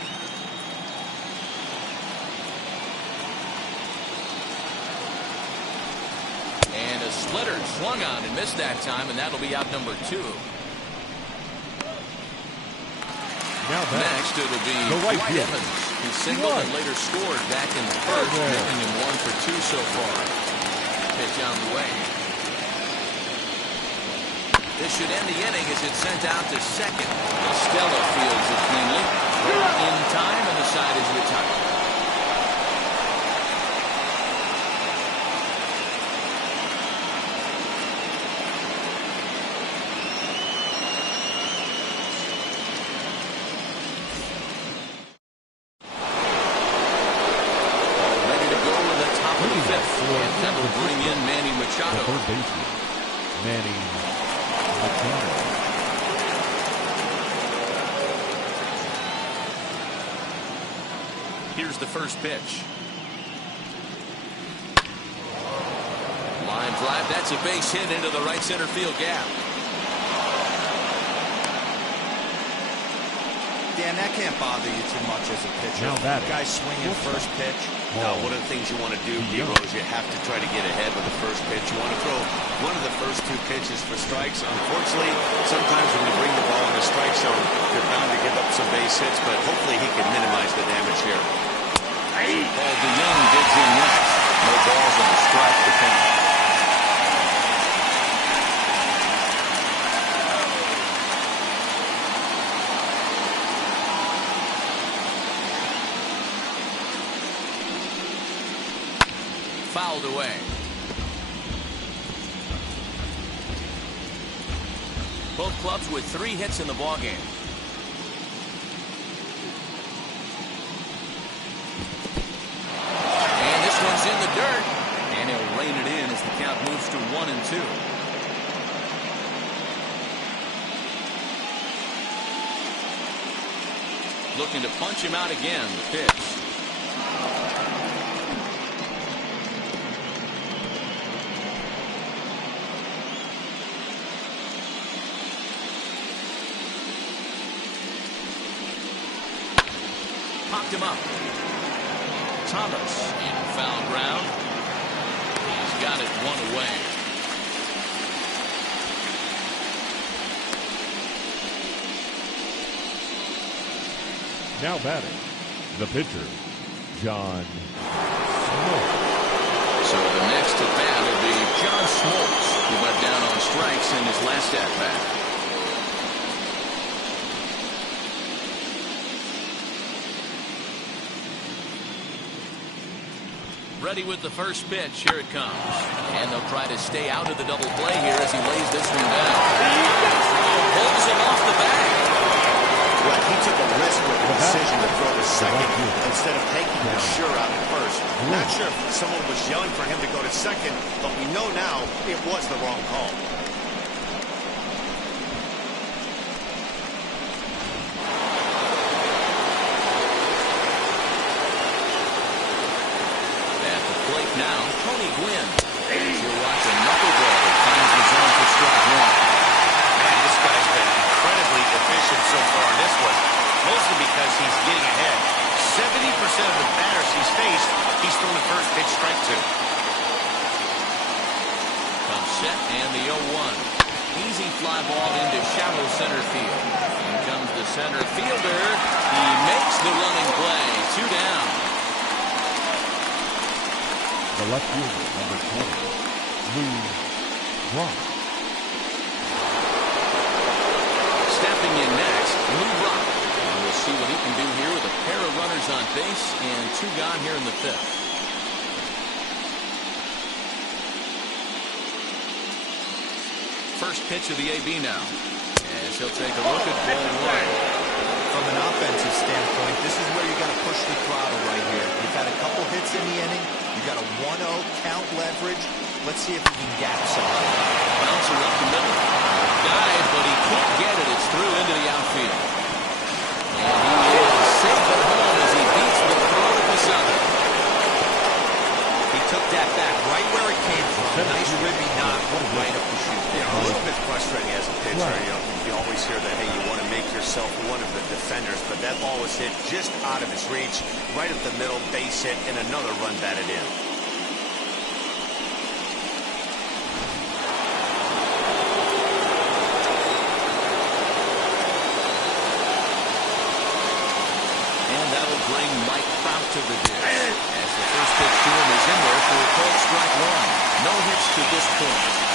And a splitter swung on and missed that time, and that'll be out number 2. Now Next, it'll be the right Dwight fielder. Evans, who singled and later scored back in the first, making him 1 for 2 so far. Pitch on the way. This should end the inning as it's sent out to second. Estella fields it cleanly. In time, and the side is retired. third baseman, Manny Machado. Here's the first pitch. Line drive. That's a base hit into the right center field gap. Dan, that can't bother you too much as a pitcher. Now that guy swinging first pitch. No, one of the things you want to do, D-Rose, you have to try to get ahead with the first pitch. You want to throw one of the first two pitches for strikes. Unfortunately, sometimes when you bring the ball in the strike zone, you're bound to give up some base hits, but hopefully he can minimize the damage here. Paul DeYoung digs in next. No balls on the strike to count. Fouled away. Both clubs with 3 hits in the ballgame. And this one's in the dirt. And he'll rein it in as the count moves to 1-2. Looking to punch him out again. The pitch. Popped him up. Thomas in foul ground. He's got it 1 away. Now batting, the pitcher, John Smoltz. So the next at bat will be John Smoltz, who went down on strikes in his last at bat. Ready with the first pitch. Here it comes. And they'll try to stay out of the double play here as he lays this one down. Pulls him off the bag. Well, he took a risk with the decision to throw to second instead of taking the sure out at first. Not sure if someone was yelling for him to go to second, but we know now it was the wrong call. Now, Tony Gwynn. You'll watch a knuckleball that finds the zone for strike one. Man, this guy's been incredibly efficient so far in this one, mostly because he's getting ahead. 70% of the batters he's faced, he's thrown the first pitch strike to. Comes set and the 0-1. Easy fly ball into shallow center field. In comes the center fielder. He makes the running play. 2 down. The left fielder, number 20, Lou Brock. Stepping in next, Lou Brock. And we'll see what he can do here with a pair of runners on base and 2 gone here in the 5th. First pitch of the AB now. As he'll take a look at ball 1. From an offensive standpoint, this is where you got to push the throttle right here. You've had a couple hits in the inning. You got a 1-0 count leverage. Let's see if he can gap some. Bouncer up the middle. Dive, but he can't get it. It's through into the outfield. And he is safe at home as he beats the throw to the center. He took that back right where it came from. Nice ribby knock right up the chute. Yeah, a little bit frustrating as a pitcher. Right. You always hear that, hey, you want to make yourself one of the defenders, but that ball was hit just out of his reach, right up the middle, base hit, and another run batted in. And that'll bring Mike Trout to the dish. As the first pitch to him is in there for a called strike 1. No hits to this point.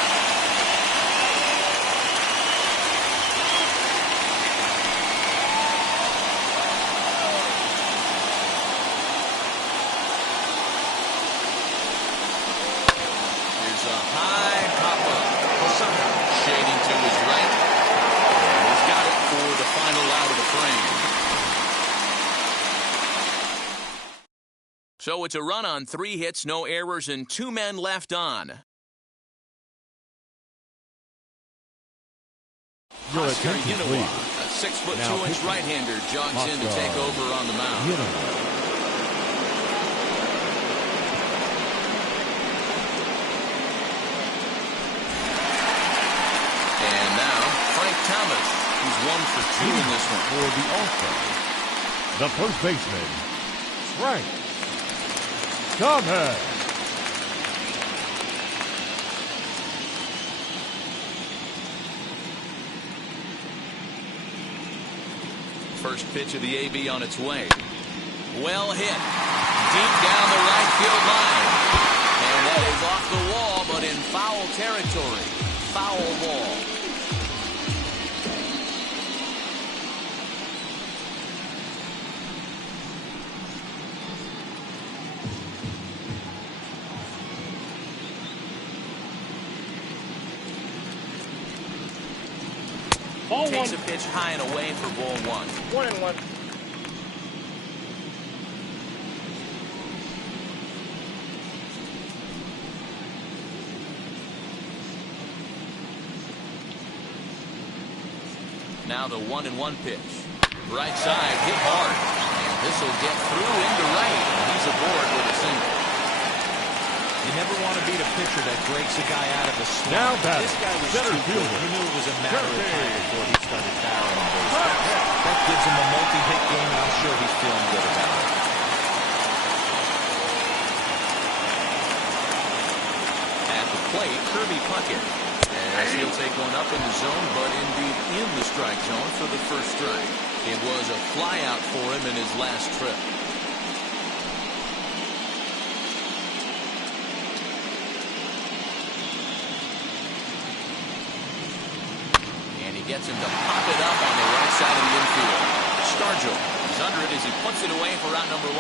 So it's a run on 3 hits, no errors, and 2 men left on. Oscar Unua, a 6'2" right-hander, jogs in to take over on the mound. And now Frank Thomas, who's 1 for 2 in this one. For the All-Star, the first baseman, Frank Thomas. First pitch of the AB on its way. Well hit. Deep down the right field line. And that is off the wall, but in foul territory. Foul ball. Ball Takes 1. a pitch high and away for ball 1. 1-1. Now the 1-1 pitch. Right side, hit hard. And this will get through into right. He's aboard with a single. You never want to beat a pitcher that breaks a guy out of a slump. Now batting, this guy was center too good. fielder. He knew it was a matter of time before he started barreling baseball. That gives him a multi-hit game, and I'm sure he's feeling good about it. At the plate, Kirby Puckett. As he'll take one up in the zone, but indeed in the strike zone for the first strike. It was a flyout for him in his last trip. gets him to pop it up on the right side of the infield. Stargell is under it as he puts it away for out number 1.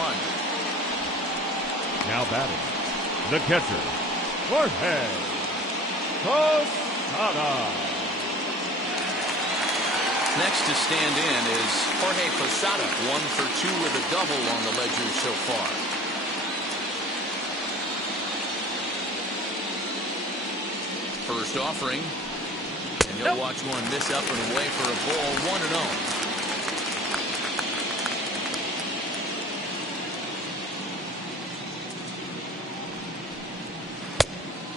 Now batting, the catcher, Jorge Posada. Next to stand in is Jorge Posada, 1 for 2 with a double on the ledger so far. First offering, and he'll watch one miss up and away for a ball, 1-0.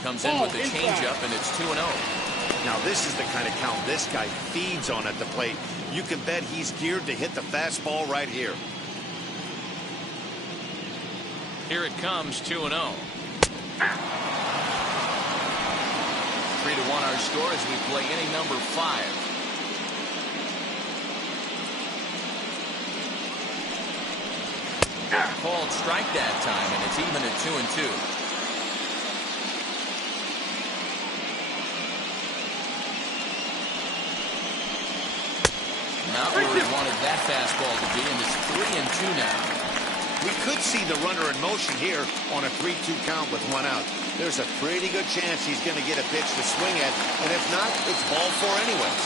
Comes in with the changeup, and it's 2-0. Now this is the kind of count this guy feeds on at the plate. You can bet he's geared to hit the fastball right here. Here it comes, 2-0. 3-1 our score as we play inning number 5. Called strike that time, and it's even at 2-2. Not where he wanted that fastball to be, and it's 3-2 now. We could see the runner in motion here on a 3-2 count with 1 out. There's a pretty good chance he's going to get a pitch to swing at, and if not, it's ball 4 anyways.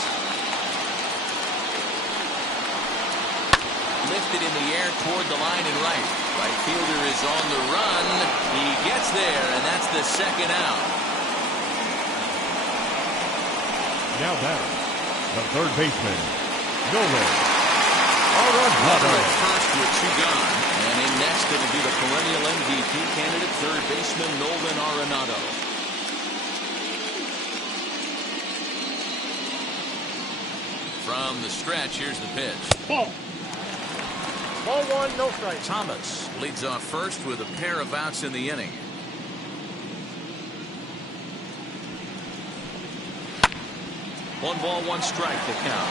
Lifted in the air toward the line and right. Right fielder is on the run. He gets there, and that's the second out. Now batting, the third baseman, Nolan Arenado. First with 2 gone. And in next, it'll be the perennial MVP candidate, third baseman Nolan Arenado. From the stretch, here's the pitch. Ball. Ball 1, no strike. Thomas leads off first with a pair of outs in the inning. One ball, 1 strike to count.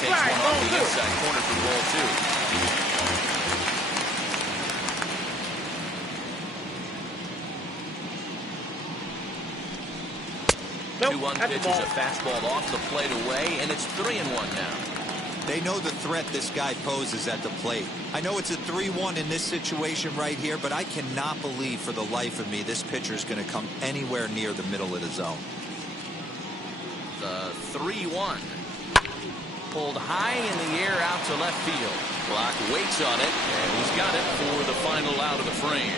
Takes one off the inside corner for ball 2. Nope, 2-1 pitch is a fastball off the plate away, and it's 3-1 now. They know the threat this guy poses at the plate. I know it's a 3-1 in this situation right here, but I cannot believe for the life of me this pitcher is going to come anywhere near the middle of the zone. The 3-1. Pulled high in the air out to left field. Block waits on it, and he's got it for the final out of the frame.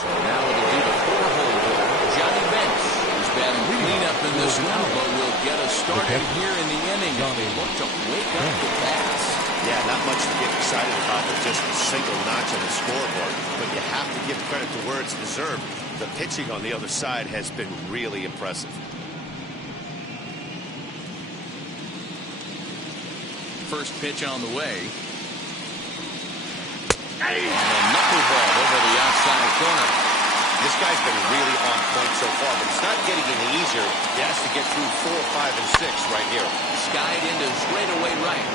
So now it'll be the 4-hole hitter, Johnny Bench, who's batting cleanup in this one, but will get us started here in the inning as they look to wake up the bats. Yeah, not much to get excited about with just a single notch on the scoreboard. But you have to give credit to where it's deserved. The pitching on the other side has been really impressive. First pitch on the way. And a knuckleball over the outside corner. This guy's been really on point so far, but it's not getting any easier. He has to get through 4, 5, and 6 right here. Skied into straightaway right.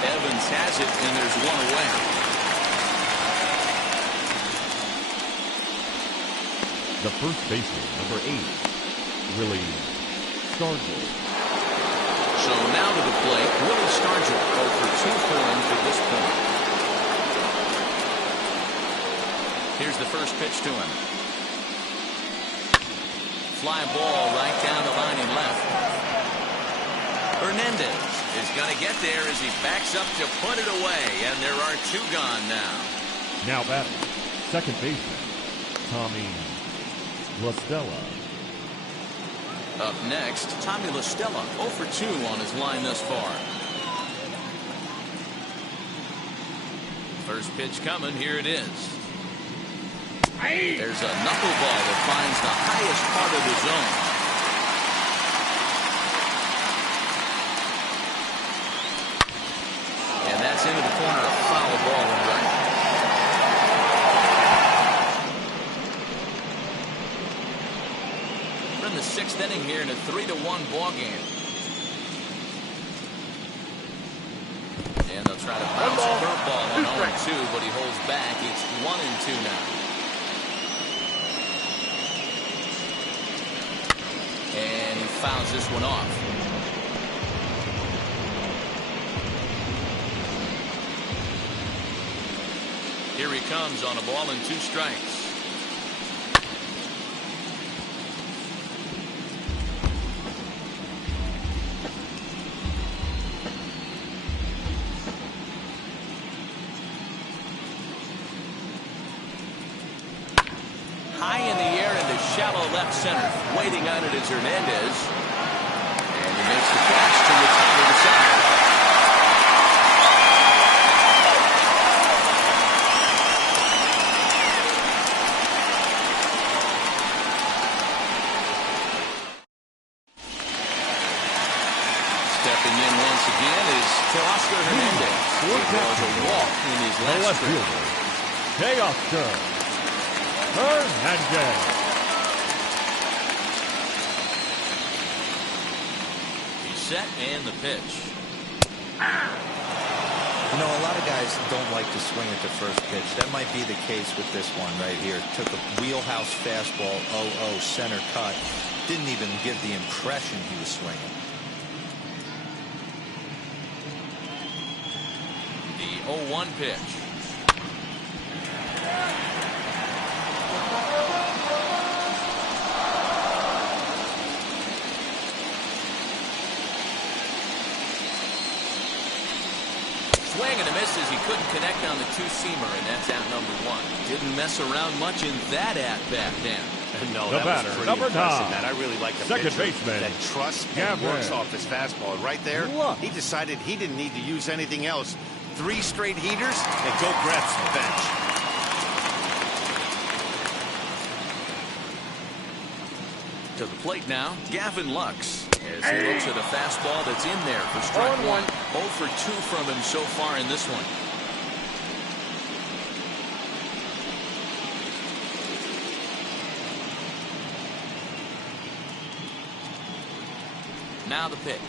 Evans has it, and there's one away. The first baseman, number 8, Willie Stargell. So now to the plate, Willie Stargell 0 for 2 for him to this point. Here's the first pitch to him. Fly ball right down the line and left. Hernandez is going to get there as he backs up to put it away, and there are 2 gone now. Now batting, second baseman, Tommy La Stella. Up next, Tommy La Stella 0 for 2 on his line thus far. First pitch coming, here it is. There's a knuckleball that finds the highest part of the zone. And that's into the corner, a foul ball and right. game here in a 3-1 ball game. And they'll try to bounce a curveball on 0-2, but he holds back. It's 1-2 now. And he fouls this one off. Here he comes on a ball and 2 strikes. High in the air into shallow left center. Waiting on it is Hernandez. And he makes the catch to the top of the side. Stepping in once again is Teoscar Hernandez. It was a walk in his last trip. Teoscar Hernandez. He's set and the pitch. You know, a lot of guys don't like to swing at the first pitch. That might be the case with this one right here. Took a wheelhouse fastball, 0-0 center cut. Didn't even give the impression he was swinging. The 0-1 pitch. Swing and a miss as he couldn't connect on the 2-seamer, and that's out number 1. Didn't mess around much in that at-bat, Dan. No, The that batter, was pretty number impressive, 9. Matt. I really like the Second pitcher baseman, that trusts and Gavin. works off his fastball. And right there, Look. he decided he didn't need to use anything else. 3 straight heaters and go grab some bench. To the plate now, Gavin Lux, as he looks at a fastball that's in there for strike 1. 0 for 2 from him so far in this one. Now the pitch.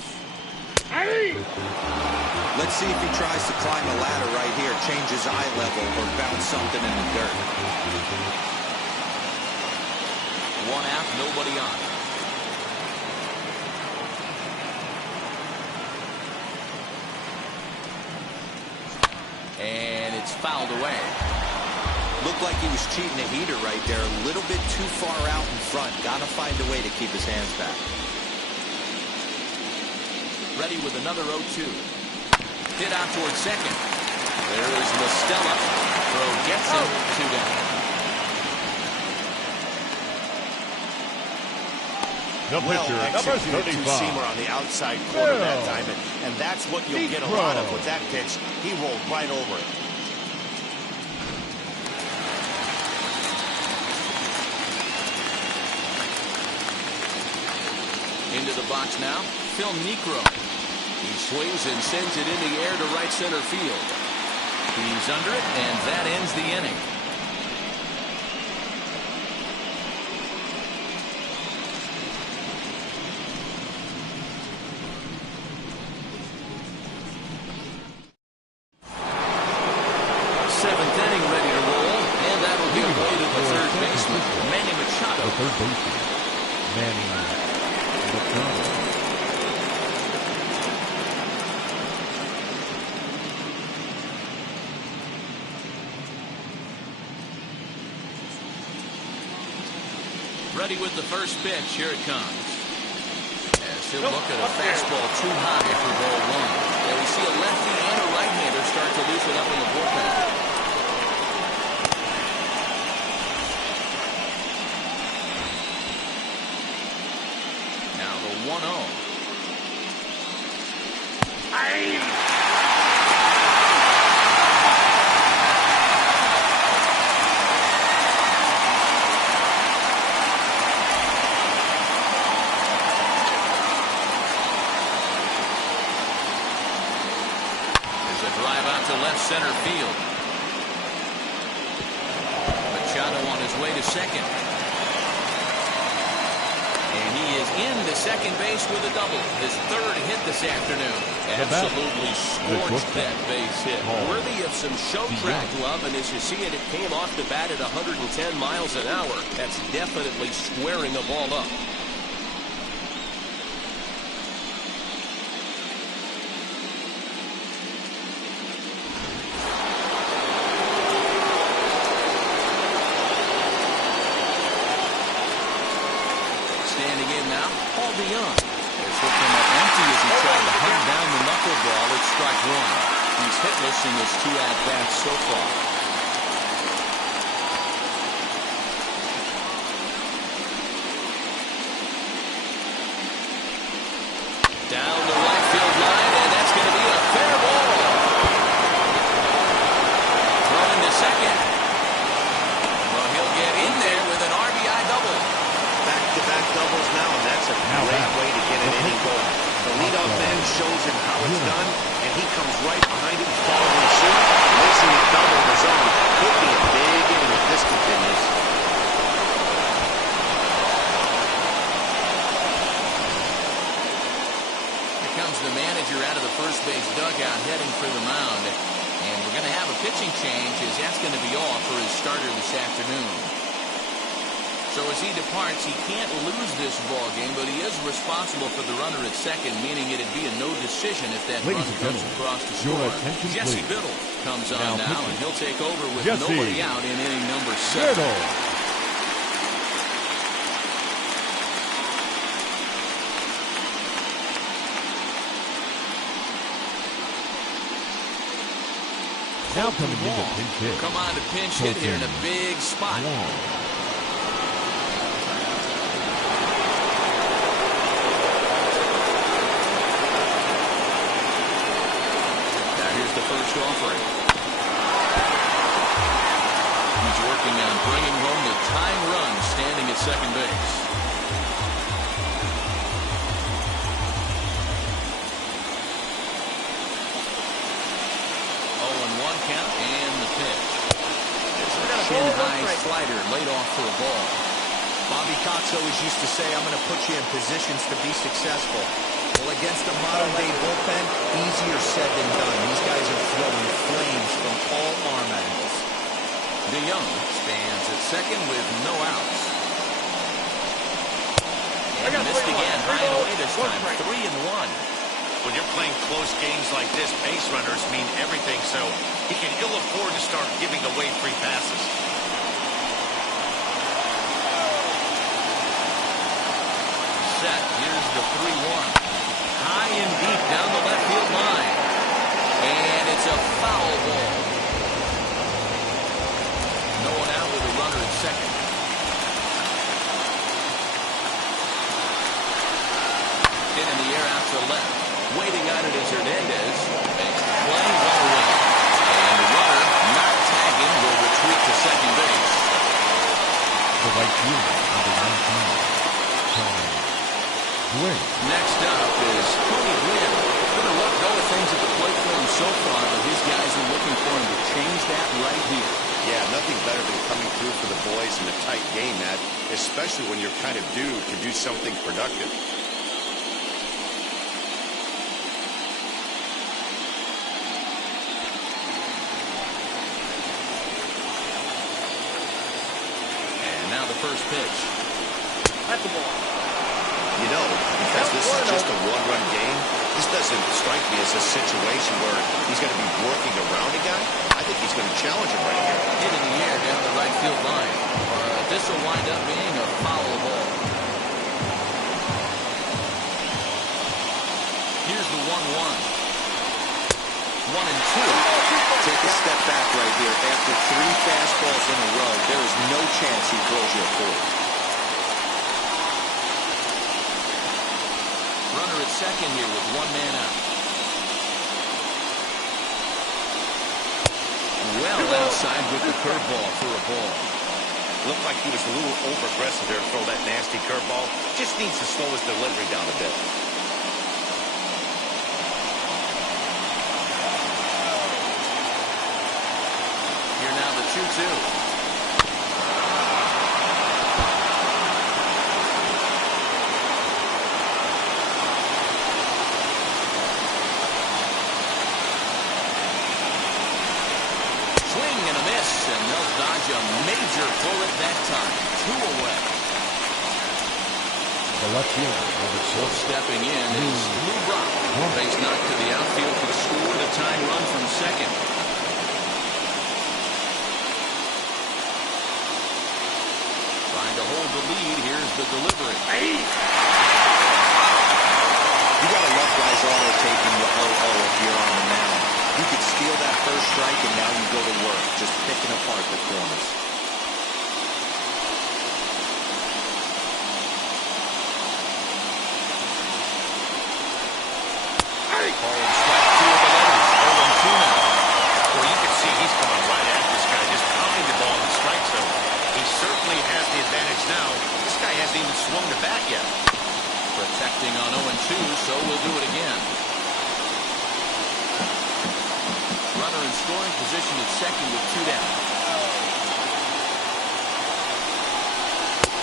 Let's see if he tries to climb a ladder right here, change his eye level, or bounce something in the dirt. 1 out, nobody on. And it's fouled away. Looked like he was cheating a heater right there, a little bit too far out in front. Got to find a way to keep his hands back. Ready with another 0-2. Hit out towards second. There is Mostella. Throw gets him. 2 down. The Well pitcher, number executed 35. 2-seamer on the outside corner that Bill. time, and that's what you'll get a lot of with that pitch. He rolled right over it. Into the box now, Phil Niekro. He swings and sends it in the air to right center field. He's under it, and that ends the inning. Seventh inning ready to roll, and that'll give way to the third baseman, Manny Machado. The third baseman, Manny Machado. Ready with the first pitch. Here it comes. As he'll look at a fastball too high for ball 1. And we see a lefty and a right-hander start to loosen up in the bullpen. Now the 1-0. Left center field. Machado on his way to second. And he is into second base with a double. His third hit this afternoon. Absolutely scorched that base hit. Worthy of some show track love, and as you see it, it came off the bat at 110 miles an hour. That's definitely squaring a ball up. He's hitless in his 2 at-bats so far. Down the right field line, and that's going to be a fair ball. Throwing to second. Well, he'll get in there with an RBI double. Back-to-back doubles now, and that's a great way to get an inning going. The leadoff man shows him how it's done, and he comes right behind him following suit, missing a double of his own. Could be a big inning if this continues. Here comes the manager out of the first base dugout heading for the mound. And we're going to have a pitching change as that's going to be off for his starter this afternoon. So as he departs, he can't lose this ball game, but he is responsible for the runner at second, meaning it'd be a no decision if that run comes across the score. Jesse Biddle comes on now, and he'll take over with nobody out in inning number 7. Now coming into pinch hit. Come on to pinch hit here in a big spot. The first offering. He's working on bringing home the tying run standing at second base. 0-1 count and the pitch. Chin high slider laid off for a ball. Bobby Cox always used to say, I'm going to put you in positions to be successful. Well, against a modern-day bullpen, easier said than done. These guys are throwing flames from all arm angles. DeYoung stands at second with no outs. And missed again, high and away this time, 3-1. When you're playing close games like this, base runners mean everything, so he can ill afford to start giving away free passes. Set, here's the 3-1. High and deep down the left field line. And it's a foul ball. No one out with a runner at second. Hit in the air out to left. Waiting on it is Hernandez. Makes the play, one away. And the runner, not tagging, will retreat to second base. The right fielder, number 19. Next up is Tony Gwynn. Been a rough go of things at the plate for him so far, but his guys are looking for him to change that right here. Yeah, nothing better than coming through for the boys in a tight game, Matt, especially when you're kind of due to do something productive. And now the first pitch. That's the ball. You know, because this is just a one-run game, this doesn't strike me as a situation where he's going to be working around a guy. I think he's going to challenge him right here. Hit in the air down the right field line. This will wind up being a foul ball. Here's the 1-1. 1-2. Take a step back right here. After 3 fastballs in a row, there is no chance he throws you a 4. Runner at second here with 1 man out. Well outside with the curveball for a ball. Looked like he was a little over-aggressive there to throw that nasty curveball. Just needs to slow his delivery down a bit. Here now the 2-2. dodge a major bullet that time. 2 away. The left fielder, number 6. Stepping in is Lou Brock. Base knock to the outfield could score the tying run from second. Trying to hold the lead. Here's the delivery. You gotta love guys auto-taking the 0-0 if you're on the mound. You could steal that first strike, and now you go to work, just picking apart the corners. Called strike 2 of the letters. 0-2 now. Well, you can see he's coming right at this guy, just pounding the ball in the strike zone. He certainly has the advantage now. This guy hasn't even swung the bat yet. Protecting on 0-2, so we'll do it again. Runner in scoring position at second with 2 down.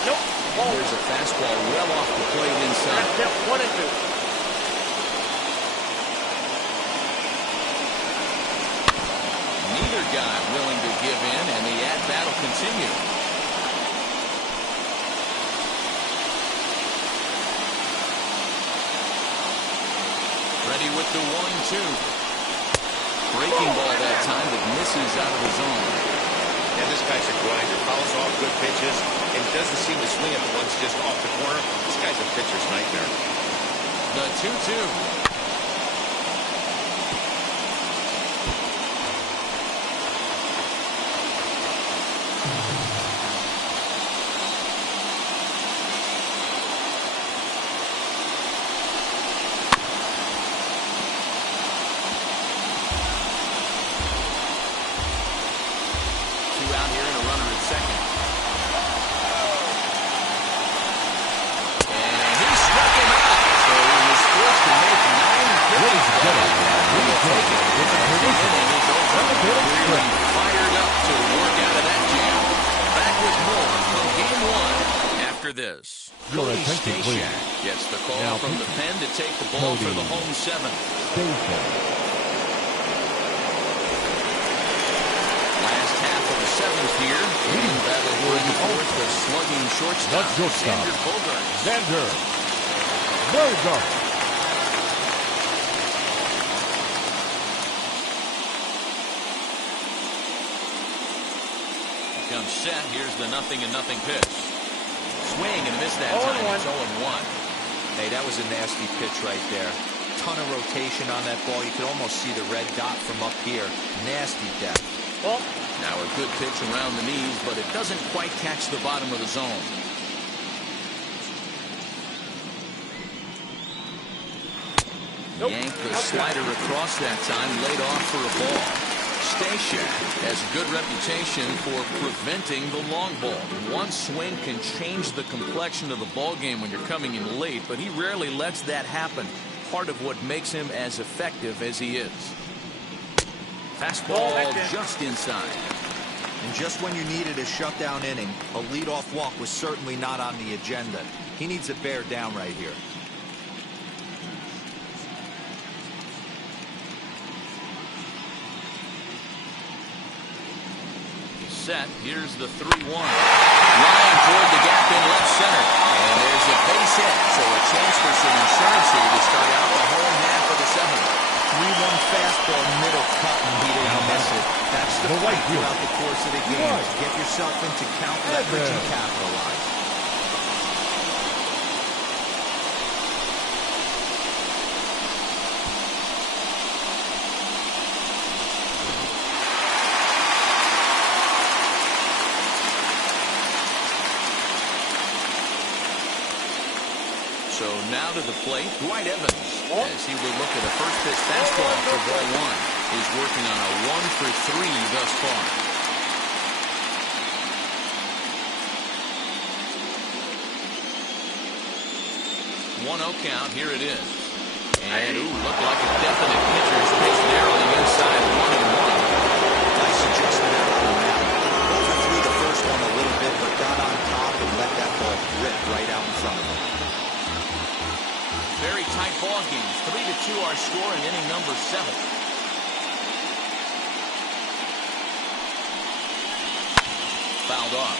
Nope. There's a fastball well off the plate inside. Step 1 and 2. Neither guy willing to give in, and the at-bat will continue. Ready with the 1-2. Breaking ball that time that misses out of the zone. And this guy's a grinder. Fouls off good pitches and doesn't seem to swing at the ones just off the corner. This guy's a pitcher's nightmare. The 2-2. This. Your attention, please. Gets the call now from the pen to take the ball for the home 7th. Last half of the 7th here. In battle for the slugging shortstop. Xander Bogaerts. Xander Bogaerts. Comes set. Here's the 0-0 pitch. Swing and miss that 0-1. time. It's 0-1. Hey, that was a nasty pitch right there. Ton of rotation on that ball. You could almost see the red dot from up here. Nasty depth. Well, now a good pitch around the knees, but it doesn't quite catch the bottom of the zone. nope. Yank the slider across that time, laid off for a ball. Stashak has a good reputation for preventing the long ball. One swing can change the complexion of the ball game when you're coming in late, but he rarely lets that happen. Part of what makes him as effective as he is. Fastball just inside. And just when you needed a shutdown inning, a leadoff walk was certainly not on the agenda. He needs to bear down right here. Set. Here's the 3-1. Line toward the gap in left center. And there's a base hit. So a chance for some insurance here to start out the home half of the 7th. 3-1 fastball, middle cut, and he didn't miss it. That's the fight throughout the course of the game. Get yourself into count leverage and capitalize. So now to the plate, Dwight Evans, as he will look at a first pitch fastball for ball 1. He's working on a 1-for-3 thus far. 1-0 count. Here it is. And looked like a definite pitcher's pitch narrowing inside 1-1. Nice adjustment out on the mound. Overthrew the first one a little bit, but got on top and let that ball rip right out in front of him. Very tight ball game. 3-2 our score in inning number 7. fouled off.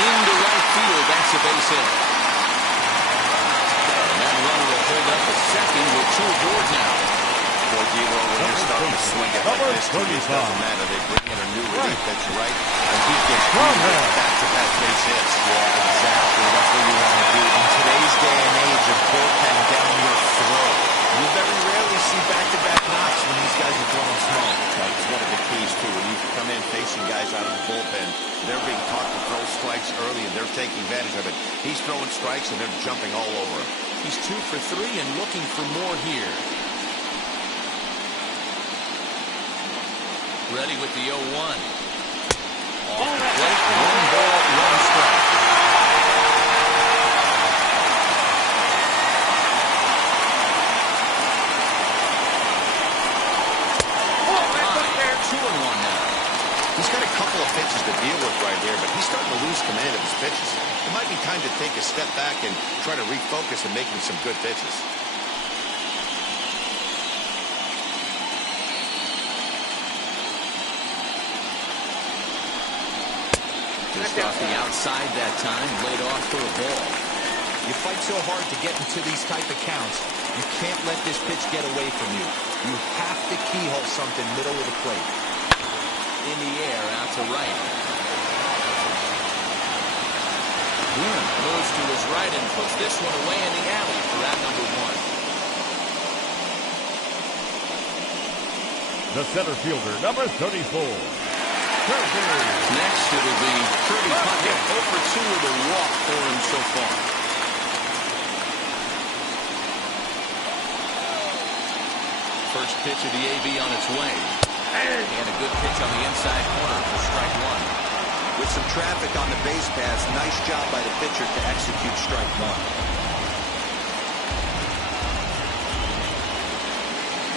Into right field, that's a base hit. And that runner will hold up a second with 2 aboard now. Boy, Dero, when you're starting to swing it like this, it doesn't matter. They bring in a new relief pitcher, right? And he gets back-to-back base hits. Yeah, exactly. That's what you want to do. In today's day and age of bullpen down your throat, you very rarely see back-to-back knocks when these guys are throwing smoke. That's one of the keys, too. When you come in facing guys out of the bullpen, they're being taught to throw strikes early, and they're taking advantage of it. He's throwing strikes, and they're jumping all over him. He's 2 for 3 and looking for more here. Ready with the 0-1. Off the plate, 1 ball, 1 strike. High, 2-1 now. He's got a couple of pitches to deal with right here, but he's starting to lose command of his pitches. It might be time to take a step back and try to refocus and making some good pitches. Just off the outside that time, laid off for a ball. You fight so hard to get into these type of counts, you can't let this pitch get away from you. You have to keyhole something middle of the plate. In the air, out to right. Boone moves to his right and puts this one away in the alley for out number 1. The center fielder, number 34. Next, it'll be Kirby Puckett. 0 for 2 with a walk for him so far. First pitch of the AB on its way. And a good pitch on the inside corner for strike 1. With some traffic on the base paths, nice job by the pitcher to execute strike 1.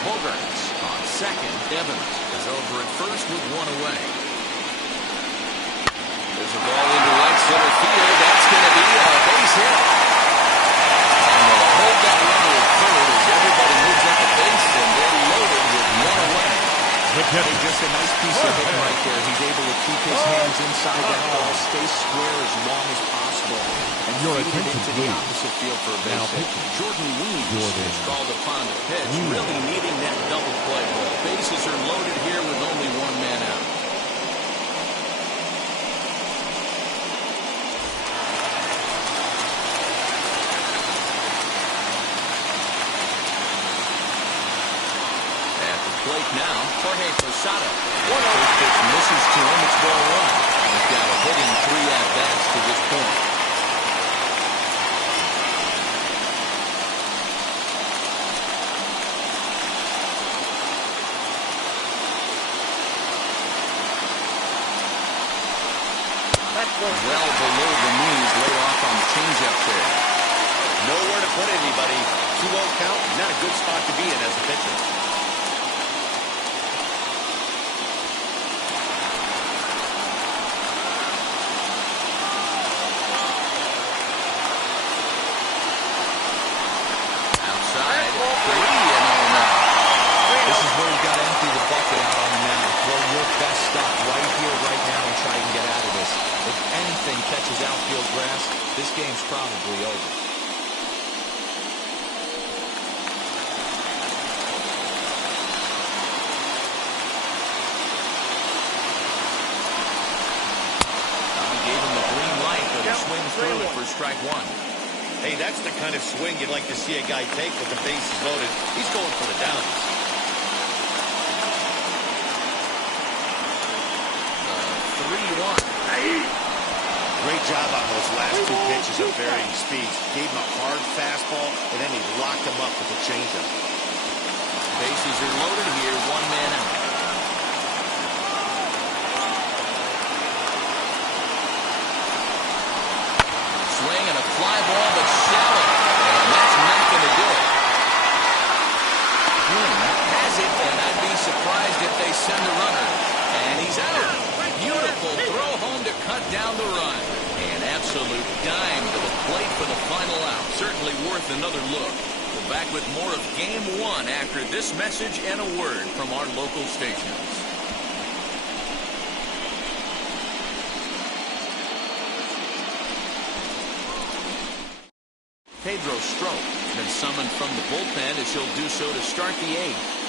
Bogarts on second. Evans is over at first with 1 away. There's a ball into right center field. That's going to be a base hit. And they'll hold that runner at third as everybody moves up the base, and they're loaded with 1 away. Just a nice piece of hitting right there. He's able to keep his hands inside that ball, stay square as long as possible, and feed it into the opposite field for a base hit. Jordan Weems is called upon to pitch, really needing that double play ball. Bases are loaded here with only 1 man out. Plate now, Jorge Posada. First pitch misses to him, it's ball 1. He's got a hit in 3 at-bats to this point. Well below the knees, laid off on the changeup there. Nowhere to put anybody. 2-0 count, not a good spot to be in as a pitcher. This game's probably over. Gave him the green light, but he swings through it for strike 1. Hey, that's the kind of swing you'd like to see a guy take with the bases loaded. He's going for the downs. 3-1. Great job on those last 2 pitches of varying speeds. Gave him a hard fastball, and then he locked him up with a changeup. Bases are loaded here, 1 man out. Swing and a fly ball, but shallow. And that's not going to do it. Has it, and I'd be surprised if they send a runner. And he's out. Beautiful throw home to cut down the run. An absolute dime to the plate for the final out. Certainly worth another look. We're back with more of Game 1 after this message and a word from our local stations. Pedro Strop been summoned from the bullpen as he'll do so to start the 8th.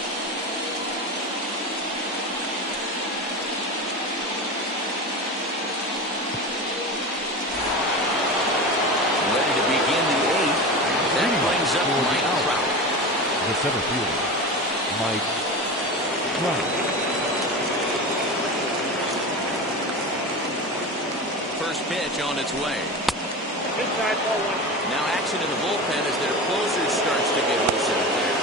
Up Mike Trout. The center fielder, Mike Trout. First pitch on its way. Inside ball 1. Now action in the bullpen as their closer starts to get loose out there.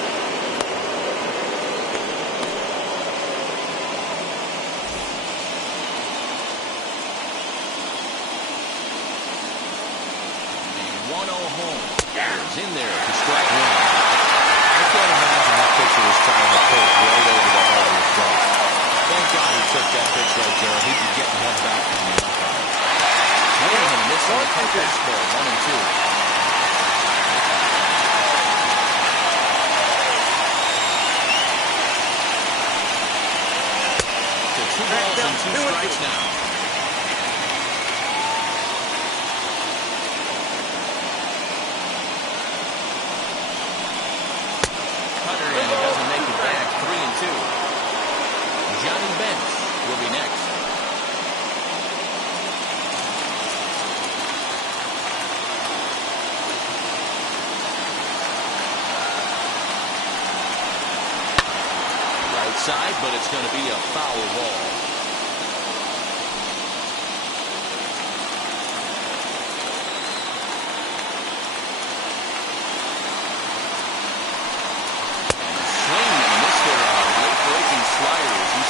The 1-0 home. Is in there to strike 1. I can't imagine that pitcher was trying to pull it right over the heart of his glove. Thank God he took that pitch right there. He'd be getting one back from the umpire. Swing and miss on the fastball. 1-2. So 2 balls and 2 strikes now. Johnny Bench will be next. Right side, but it's going to be a foul ball.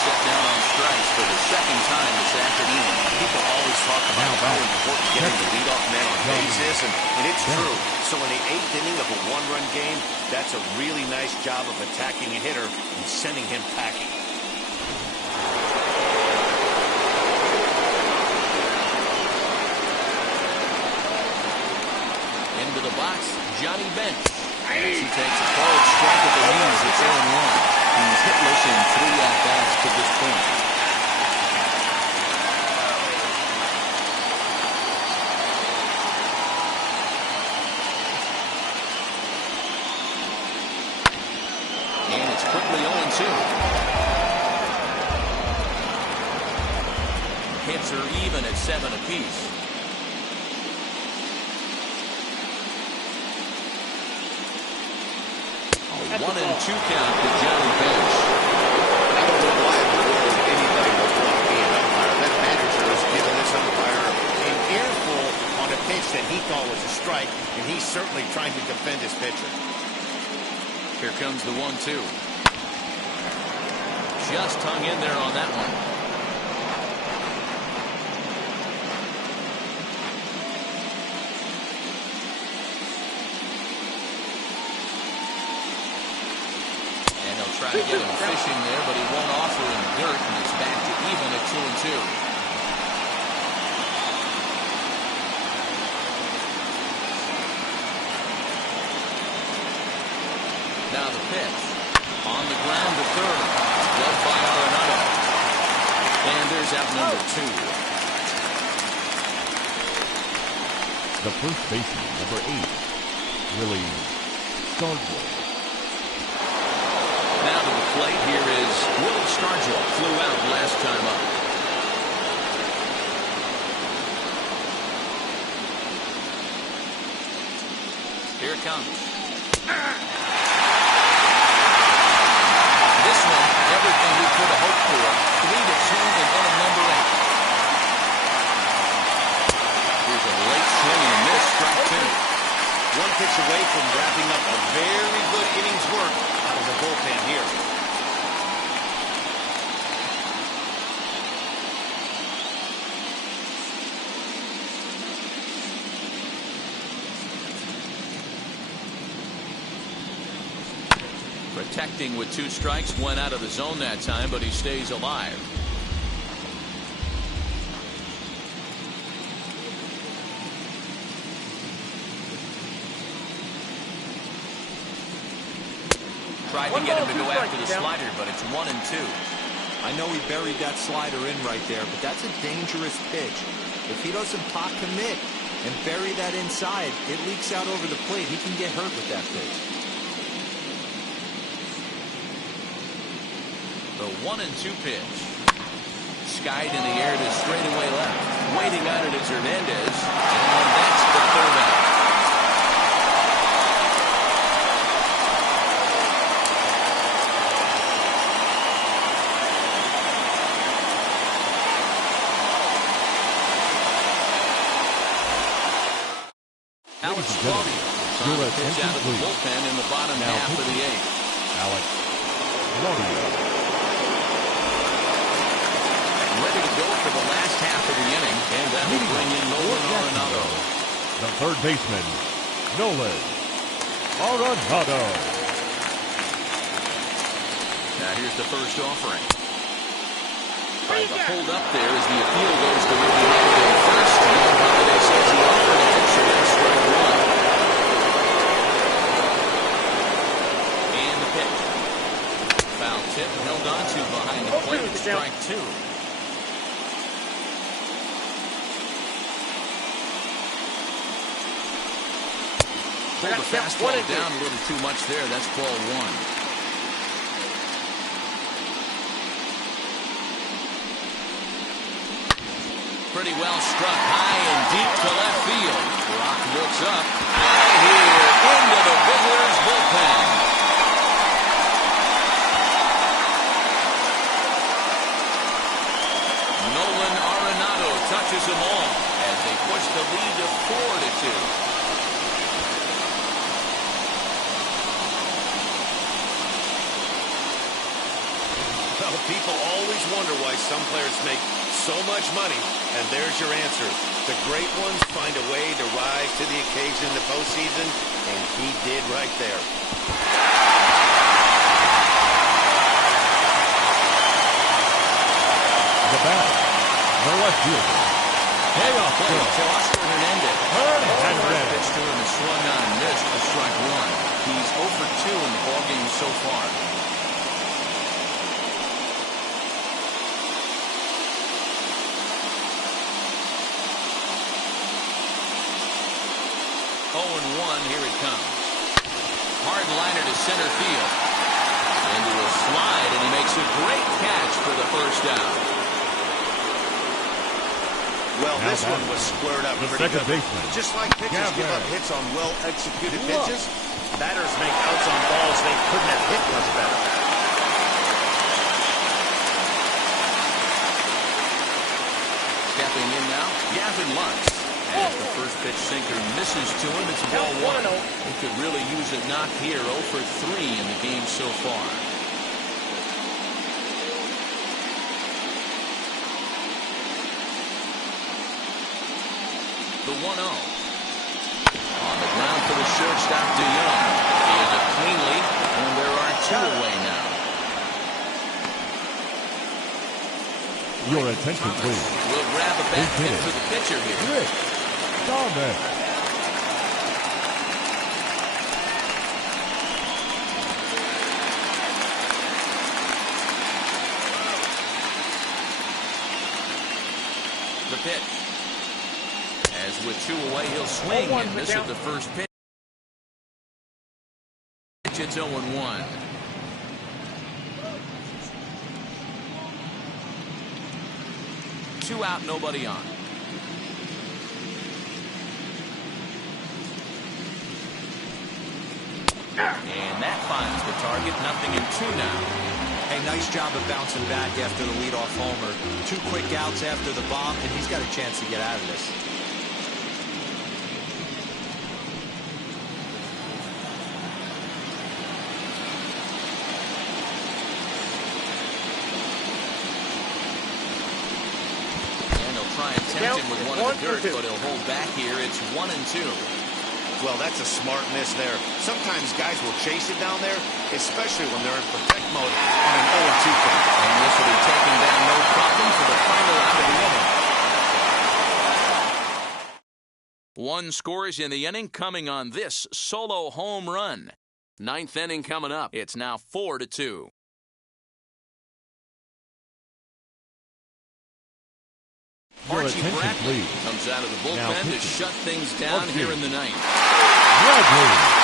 Set down on strikes for the second time this afternoon. People always talk about how important getting the leadoff man on base is, and it's true. So in the 8th inning of a 1-run game, that's a really nice job of attacking a hitter and sending him packing. Into the box, Johnny Bench. As he takes a forward strike at the knees, it's 0-1. He's hitless in 3 at-bats to this point. And it's quickly 0-2. Hits are even at 7 apiece. A 1-2 count to Johnny Bench. I don't know why in the world anybody would want to be an umpire. That manager has given this umpire an earful on a pitch that he thought was a strike, and he's certainly trying to defend his pitcher. Here comes the 1-2. Just hung in there on that one. Try to get him fishing there, but he won't offer him dirt, and it's back to even at 2-2. Now the pitch. On the ground to third. Led by Arenado. And there's out number 2. The first baseman, number 8, Willie Stargell. Now to the plate, here is Willie Stargell. Flew out last time up. Here it comes. This one, everything we could have hoped for. 3-2 in inning number 8. Here's a late swing and a miss, strike 2. One pitch away from wrapping up a very good inning's work out of the bullpen here. Protecting with 2 strikes, went out of the zone that time, but he stays alive. Tried to get him to go after the slider, but it's 1-2. I know he buried that slider in right there, but that's a dangerous pitch. If he doesn't pot commit and bury that inside, it leaks out over the plate. He can get hurt with that pitch. The 1-2 pitch. Skied in the air to straightaway left. Waiting on it is Hernandez. And that's the third out. Alex Claudio trying to pitch out of the bullpen in the bottom half of the eighth. Alex Claudio. Ready to go for the last half of the inning, and that will bring in Nolan Arenado. The third baseman, Nolan Arenado. Now here's the first offering. Trying to hold up there as the appeal goes to Ricky Holiday first. Holiday says he offered it, so that's strike one. And the pitch. Foul tip held on to behind the plate. Strike two. Pulled the fastball down a little too much there. That's ball one. Pretty well struck high and deep to left field. Brock looks up. Out here into the visitors' bullpen. Nolan Arenado touches them all as they push the lead to 4-2. Well, people always wonder why some players make so much money, and there's your answer. The great ones find a way to rise to the occasion in the postseason, and he did right there. The batter, the left fielder. Payoff play to Oscar Hernandez. Hernandez. Pitch to him and swung on and missed for strike one. He's 0 for 2 in the ballgame so far. Here it comes. Hard liner to center field. Into a slide, and he makes a great catch for the first out. Well, this one was squared up pretty good. Baseman. Just like pitchers give up hits on well-executed pitches, batters make outs on balls they couldn't have hit much better. Stepping in now, Gavin Lux. As the first pitch sinker misses to him, it's ball one. He could really use a knock here. 0 for 3 in the game so far. The 1-0. On the ground for the shortstop, DeYoung. He has a clean lead, and there are 2 away now. Your attention, please. We'll grab a back hit for the pitcher here. Rick Thomas. The pitch. As with 2 away, he'll swing and miss at the first pitch. It's 0-1. Two out, nobody on. And that finds the target. 0-2 now. Hey, nice job of bouncing back after the leadoff homer. 2 quick outs after the bomb, and he's got a chance to get out of this. And he'll try and tempt him with one of the dirt, but he'll hold back here. It's 1-2. Well, that's a smart miss there. Sometimes guys will chase it down there, especially when they're in protect mode on an 0-2 count. And this will be taken down no problem for the final out of the inning. 1 scores in the inning coming on this solo home run. Ninth inning coming up. It's now 4-2. Archie Bradley comes out of the bullpen to shut things down here in the ninth. Bradley.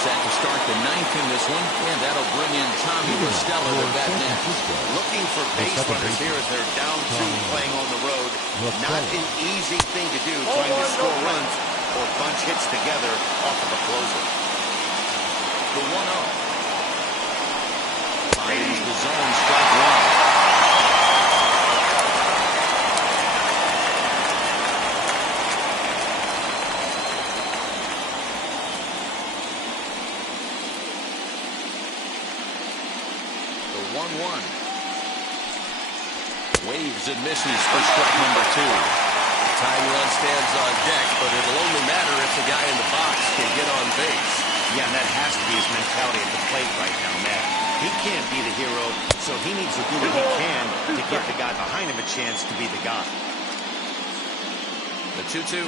Set to start the ninth in this one, and that'll bring in Tommy Rostella to bat next. Looking for base runners here as they're down two playing on the road. Not an easy thing to do, trying to score runs or bunch hits together off of a closer. The 1-0. Finds the zone, strike one. Waves and misses for strike number 2. Tying run stands on deck, but it'll only matter if the guy in the box can get on base. Yeah, and that has to be his mentality at the plate right now, Matt. He can't be the hero, so he needs to do what he can to give the guy behind him a chance to be the guy. The 2-2.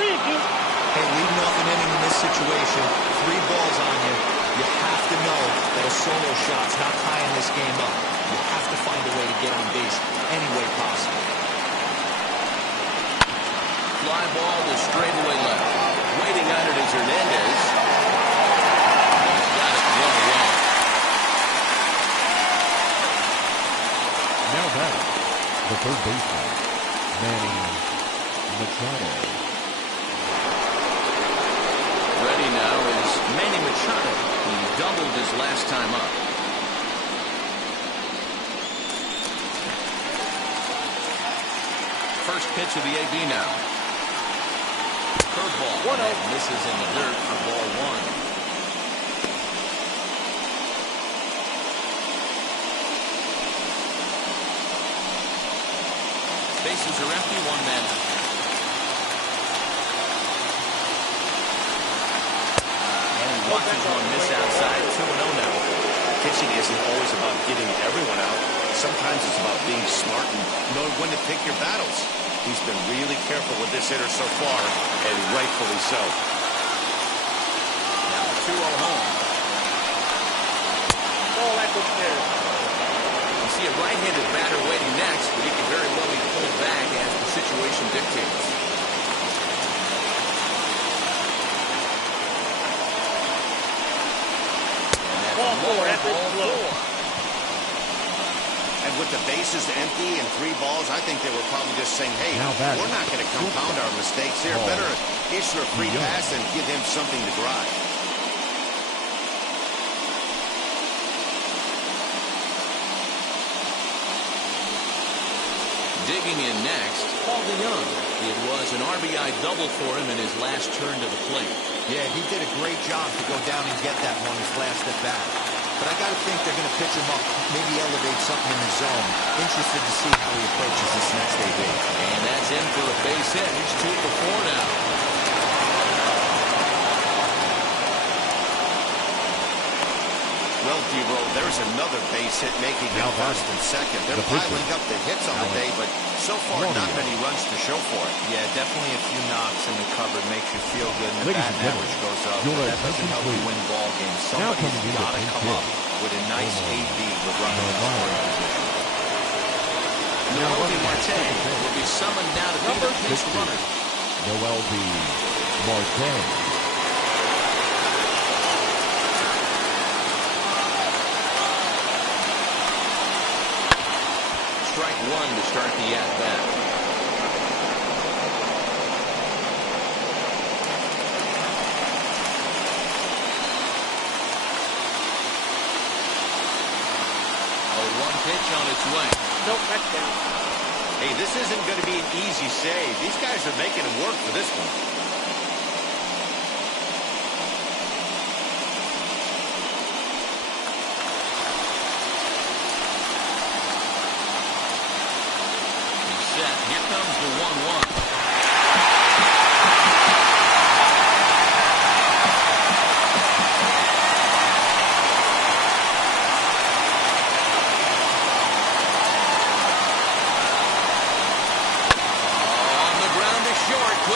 Hey, leading off an inning in this situation, 3 balls on you. You have to know that a solo shot's not tying this game up. You have to find a way to get on base any way possible. Fly ball to straightaway left. Waiting on it is Hernandez. He's got it 1 away. Now back, the third baseman, Manny Machado. Ready now is Manny Machado. He doubled his last time up. First pitch of the AB now. Curveball. That misses in the dirt for ball 1. Bases are empty, 1 man out. Watches one miss outside, 2-0 now. Pitching isn't always about getting everyone out. Sometimes it's about being smart and knowing when to pick your battles. He's been really careful with this hitter so far, and rightfully so. Now the 2-0 home. Oh, that goes there. You see a right-handed batter waiting next, but he can very well be pulled back as the situation dictates. Ball 4, that's Ball 4. And with the bases empty and 3 balls, I think they were probably just saying, hey, we're not going to compound our mistakes here. Better issue a free pass and give him something to drive. Digging in next, Paul DeYoung. It was an RBI double for him in his last turn to the plate. Yeah, he did a great job to go down and get that one his last at bat. But I got to think they're going to pitch him up, maybe elevate something in the zone. Interested to see how he approaches this next AB. And that's in for a base hit. He's 2 for 4 now. Well, D-Roll, there's another base hit making it first and second. They're piling up the hits on the day, but so far not many runs to show for it. Yeah, definitely a few knocks in the cupboard makes you feel good, and the batting average goes up. But that doesn't help you win ball games. Somebody's got to come up with a nice AB with runners in scoring position. Noel Marte will be summoned now to be the pinch runner. Noel Marte. Strike 1 to start the at-bat. A 1 pitch on its way. Nope, that's down. Hey, this isn't going to be an easy save. These guys are making it work for this one. Here comes the 1-1.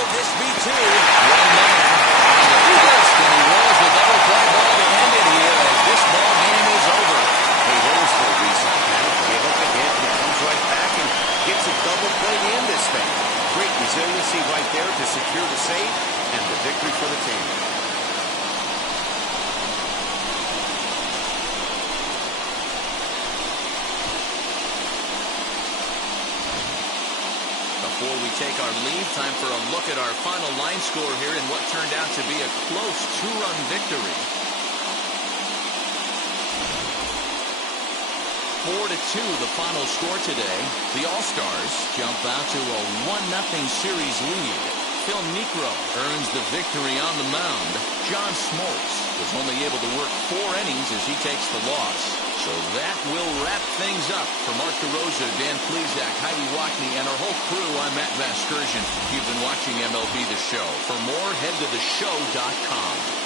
Could this be two? One man on the twist, and he rolls the double play ball to end it here as this ball game is over. Hey, there's no reason to panic. Give up a hit, and he comes right back and gets a double play to end this thing. Great resiliency right there to secure the save and the victory for the team. Before we take our leave, time for a look at our final line score here in what turned out to be a close two-run victory. 4-2, the final score today. The All-Stars jump out to a 1-0 series lead. Phil Niekro earns the victory on the mound. John Smoltz was only able to work 4 innings as he takes the loss. So that will wrap things up. For Mark DeRosa, Dan Plesac, Heidi Wackney, and our whole crew, I'm Matt Vasgersian. You've been watching MLB The Show. For more, head to theshow.com.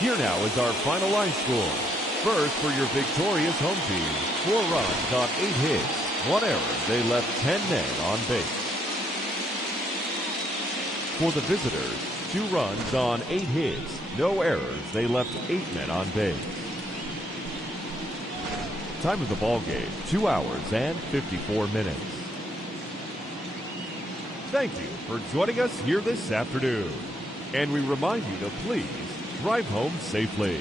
Here now is our final line score. First, for your victorious home team, 4 runs on 8 hits, 1 error. They left 10 men on base. For the visitors, 2 runs on 8 hits, no errors. They left 8 men on base. Time of the ball game, 2 hours and 54 minutes. Thank you for joining us here this afternoon. And we remind you to please drive home safely.